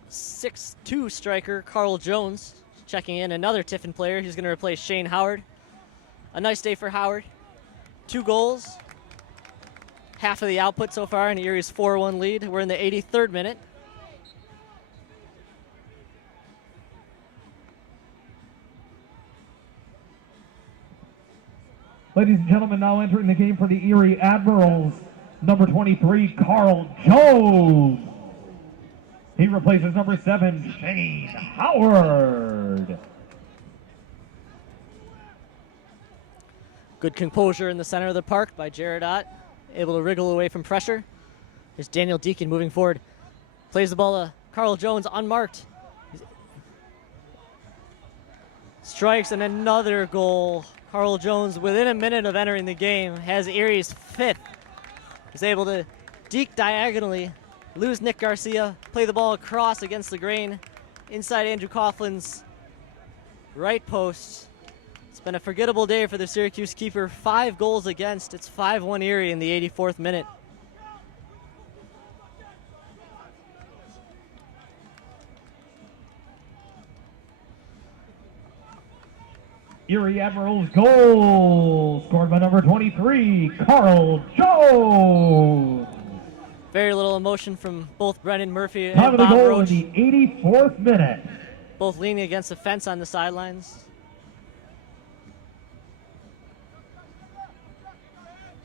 6'2" striker Carl Jones checking in. Another Tiffin player. He's going to replace Shane Howard. A nice day for Howard. 2 goals. Half of the output so far in Erie's 4-1 lead. We're in the 83rd minute. Ladies and gentlemen, now entering the game for the Erie Admirals, number 23, Carl Jones. He replaces number 7, Shane Howard. Good composure in the center of the park by Jared Ott, able to wriggle away from pressure. There's Daniel Deacon moving forward. Plays the ball to Carl Jones, unmarked. Strikes and another goal. Carl Jones, within a minute of entering the game, has Erie's 5th. He's able to deke diagonally, lose Nick Garcia, play the ball across against the grain, inside Andrew Coughlin's right post. It's been a forgettable day for the Syracuse keeper. 5 goals against. It's 5-1 Erie in the 84th minute. Erie Admirals goal, scored by number 23, Carl Jones. Very little emotion from both Brendan Murphy Time and of the Bob goal Roach, in the 84th minute. both leaning against the fence on the sidelines.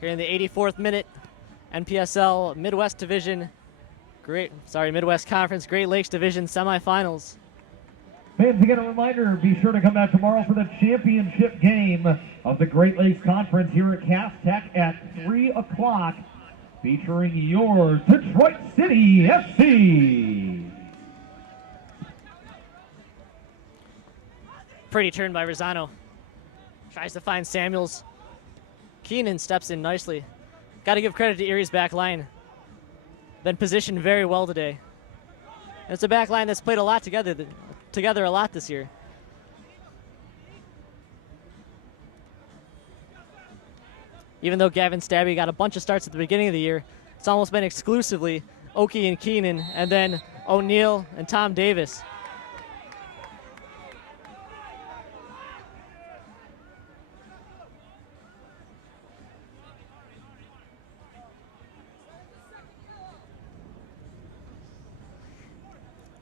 Here in the 84th minute, NPSL Midwest Division, Midwest Conference Great Lakes Division semifinals. Fans, again, a reminder, be sure to come back tomorrow for the championship game of the Great Lakes Conference here at Cass Tech at 3 o'clock, featuring your Detroit City FC. Pretty turn by Rosano. Tries to find Samuels. Keenan steps in nicely. Got to give credit to Erie's back line. Been positioned very well today. And it's a back line that's played a lot together a lot this year. Even though Gavin Stabby got a bunch of starts at the beginning of the year, it's almost been exclusively Oki and Keenan, and then O'Neill and Tom Davis.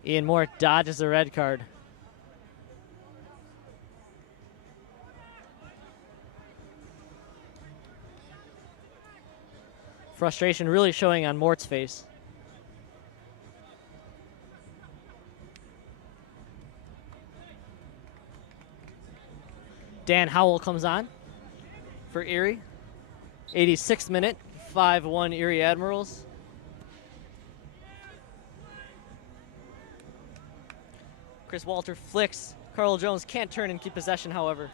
Ian Moore dodges the red card. Frustration really showing on Mort's face. Dan Howell comes on for Erie. 86th minute, 5-1 Erie Admirals. Chris Walter flicks. Carl Jones can't turn and keep possession, however.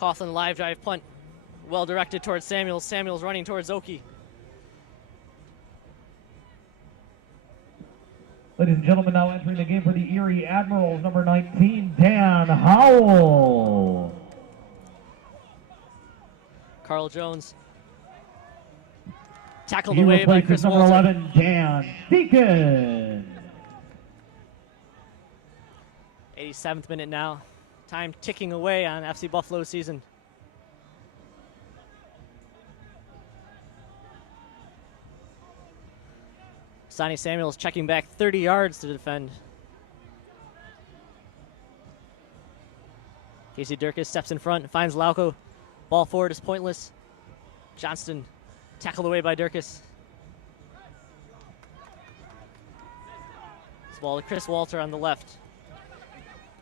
Coughlin live drive punt. Well directed towards Samuels. Samuels running towards Oki. Ladies and gentlemen, now entering the game for the Erie Admirals, number 19, Dan Howell. Carl Jones tackled He away by replaces Chris number Walter. 11, Dan Deacon. 87th minute now. Time ticking away on FC Buffalo season. Sonny Samuels checking back 30 yards to defend. Casey Durkis steps in front, finds Lauco. Ball forward is pointless. Johnston tackled away by Durkis. This ball to Chris Walter on the left.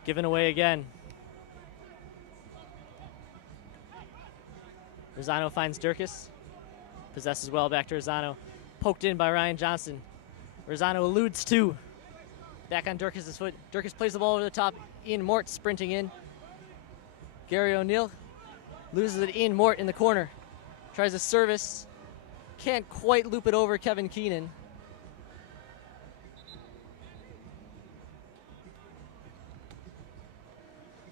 Given away again. Rosano finds Durkis. Possesses well back to Rosano. Poked in by Ryan Johnston. Rosano eludes two. Back on Durkis' foot. Durkis plays the ball over the top. Ian Mort sprinting in. Gary O'Neill loses it. Ian Mort in the corner. Tries a service. Can't quite loop it over Kevin Keenan.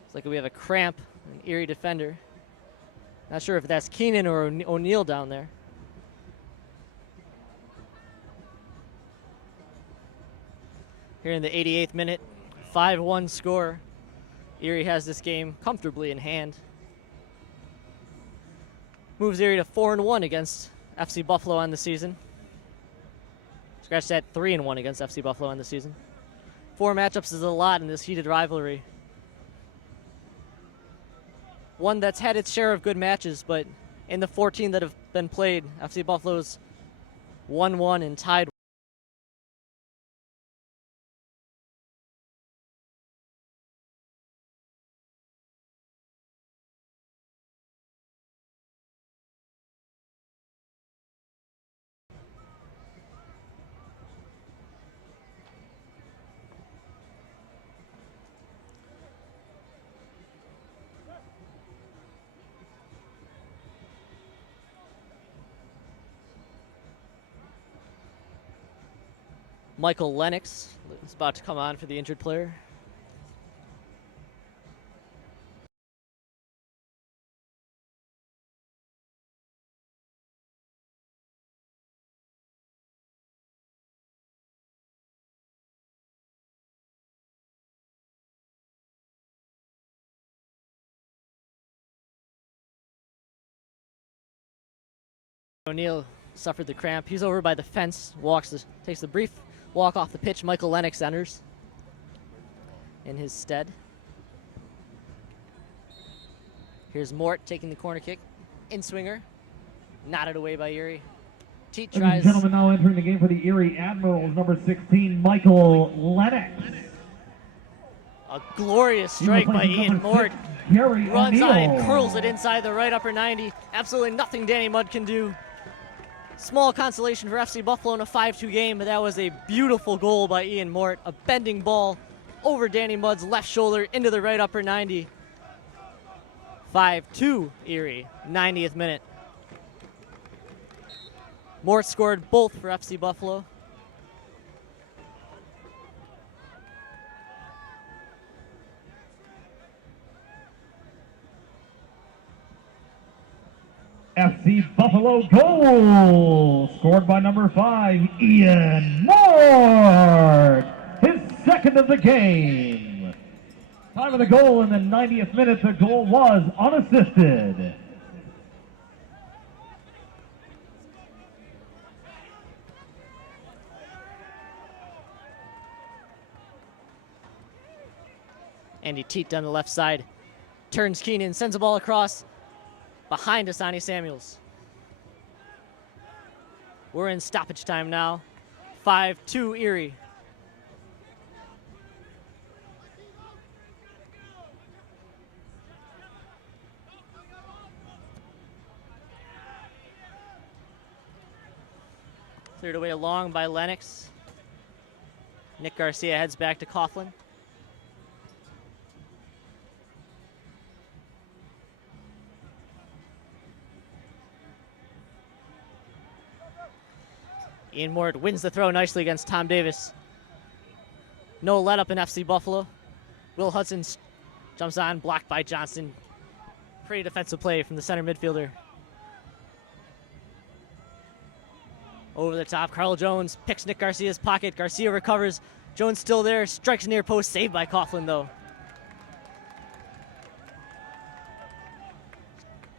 It's like we have a cramp, an Erie defender. Not sure if that's Keenan or O'Neill down there. Here in the 88th minute, 5-1 score. Erie has this game comfortably in hand. Moves Erie to 4-1 against FC Buffalo on the season. Scratch that, 3-1 against FC Buffalo on the season. 4 matchups is a lot in this heated rivalry. One that's had its share of good matches, but in the 14 that have been played, FC Buffalo's 1-1 and tied. Michael Lennox is about to come on for the injured player. O'Neill suffered the cramp. He's over by the fence, takes the brief walk off the pitch. Michael Lennox enters in his stead. Here's Mort taking the corner kick. In swinger. Knotted away by Erie. Teat Ladies tries. and gentlemen, now entering the game for the Erie Admirals, number 16, Michael Lennox. A glorious strike by Ian Mort. Gary Runs on O'Neill. it, curls it inside the right upper 90. Absolutely nothing Danny Mudd can do. Small consolation for FC Buffalo in a 5-2 game, but that was a beautiful goal by Ian Mort. A bending ball over Danny Mudd's left shoulder into the right upper 90. 5-2 Erie, 90th minute. Mort scored both for FC Buffalo. FC Buffalo goal scored by number 5, Ian Mort. His second of the game. Time of the goal in the 90th minute. The goal was unassisted. Andy Teat down the left side. Turns Keenan, sends the ball across behind Asani Samuels. We're in stoppage time now. 5-2 Erie. Cleared away long by Lennox. Nick Garcia heads back to Coughlin. Ian Mort wins the throw nicely against Tom Davis. No let up in FC Buffalo. Will Hudson jumps on, blocked by Johnson. Pretty defensive play from the center midfielder. Over the top, Carl Jones picks Nick Garcia's pocket. Garcia recovers. Jones still there, strikes near post, saved by Coughlin though.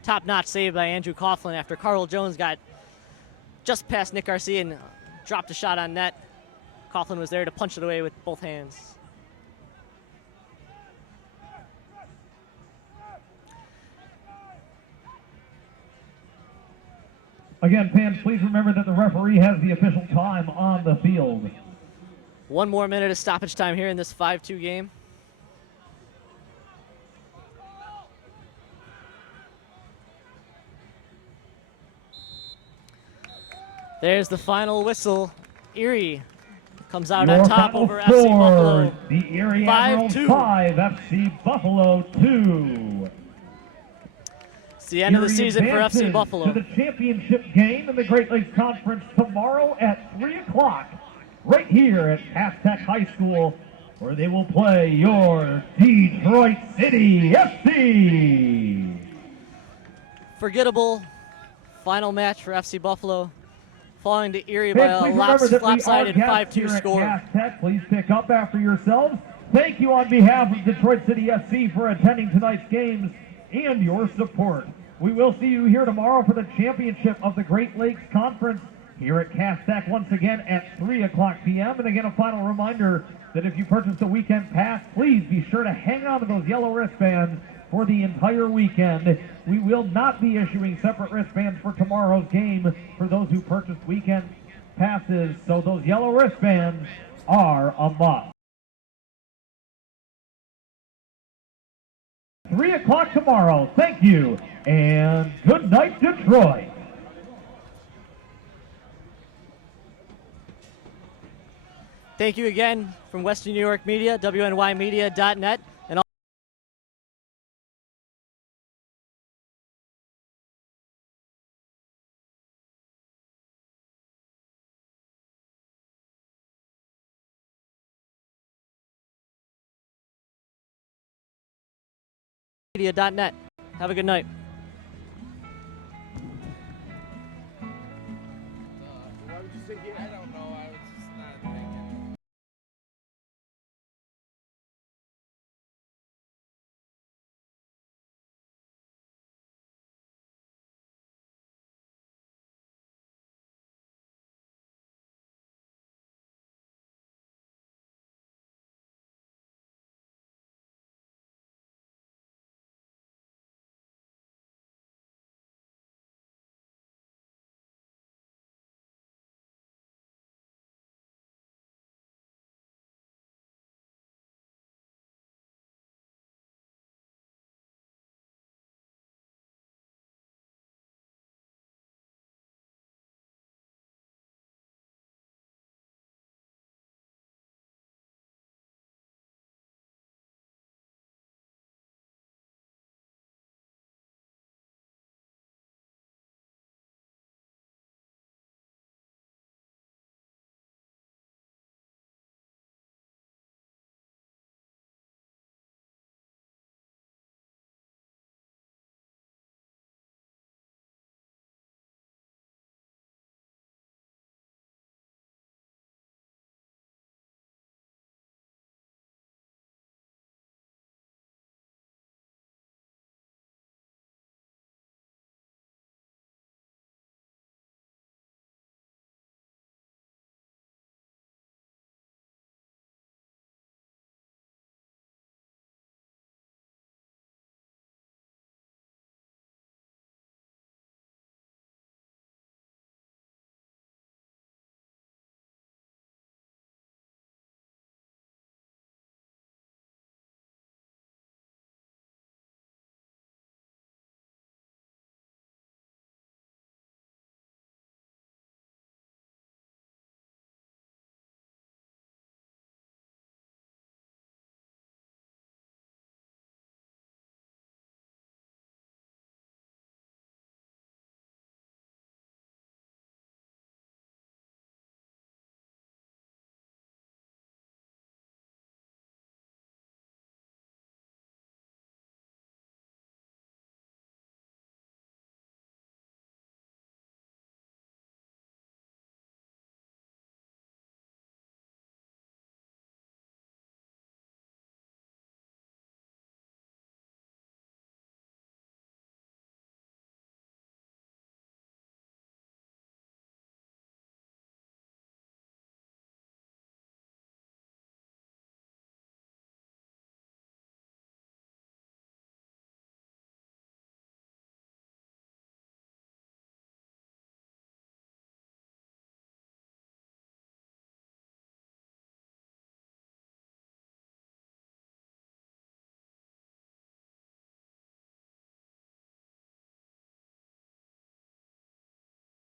Top-notch save by Andrew Coughlin after Carl Jones got just past Nick Garcia and dropped a shot on net. Coughlin was there to punch it away with both hands. Again, fans, please remember that the referee has the official time on the field. One more minute of stoppage time here in this 5-2 game. There's the final whistle. Erie comes out on top over FC Buffalo. The Erie Admirals 5, FC Buffalo 2. It's the end of the Erie season for FC advances Buffalo. to the championship game in the Great Lakes Conference tomorrow at 3 o'clock, right here at Aztec High School, where they will play your Detroit City FC. Forgettable final match for FC Buffalo, falling to Erie by Fans, a please remember that we are lopsided guests 5-2 here at score. Aztec. Please pick up after yourselves. Thank you on behalf of Detroit City FC for attending tonight's games and your support. We will see you here tomorrow for the championship of the Great Lakes Conference here at Aztec once again at 3 o'clock p.m. And again, a final reminder that if you purchase a weekend pass, please be sure to hang on to those yellow wristbands for the entire weekend. We will not be issuing separate wristbands for tomorrow's game for those who purchased weekend passes, so those yellow wristbands are a must. 3 o'clock tomorrow. Thank you, and good night, Detroit. Thank you again from Western New York Media, WNYmedia.net. Media.net. Have a good night.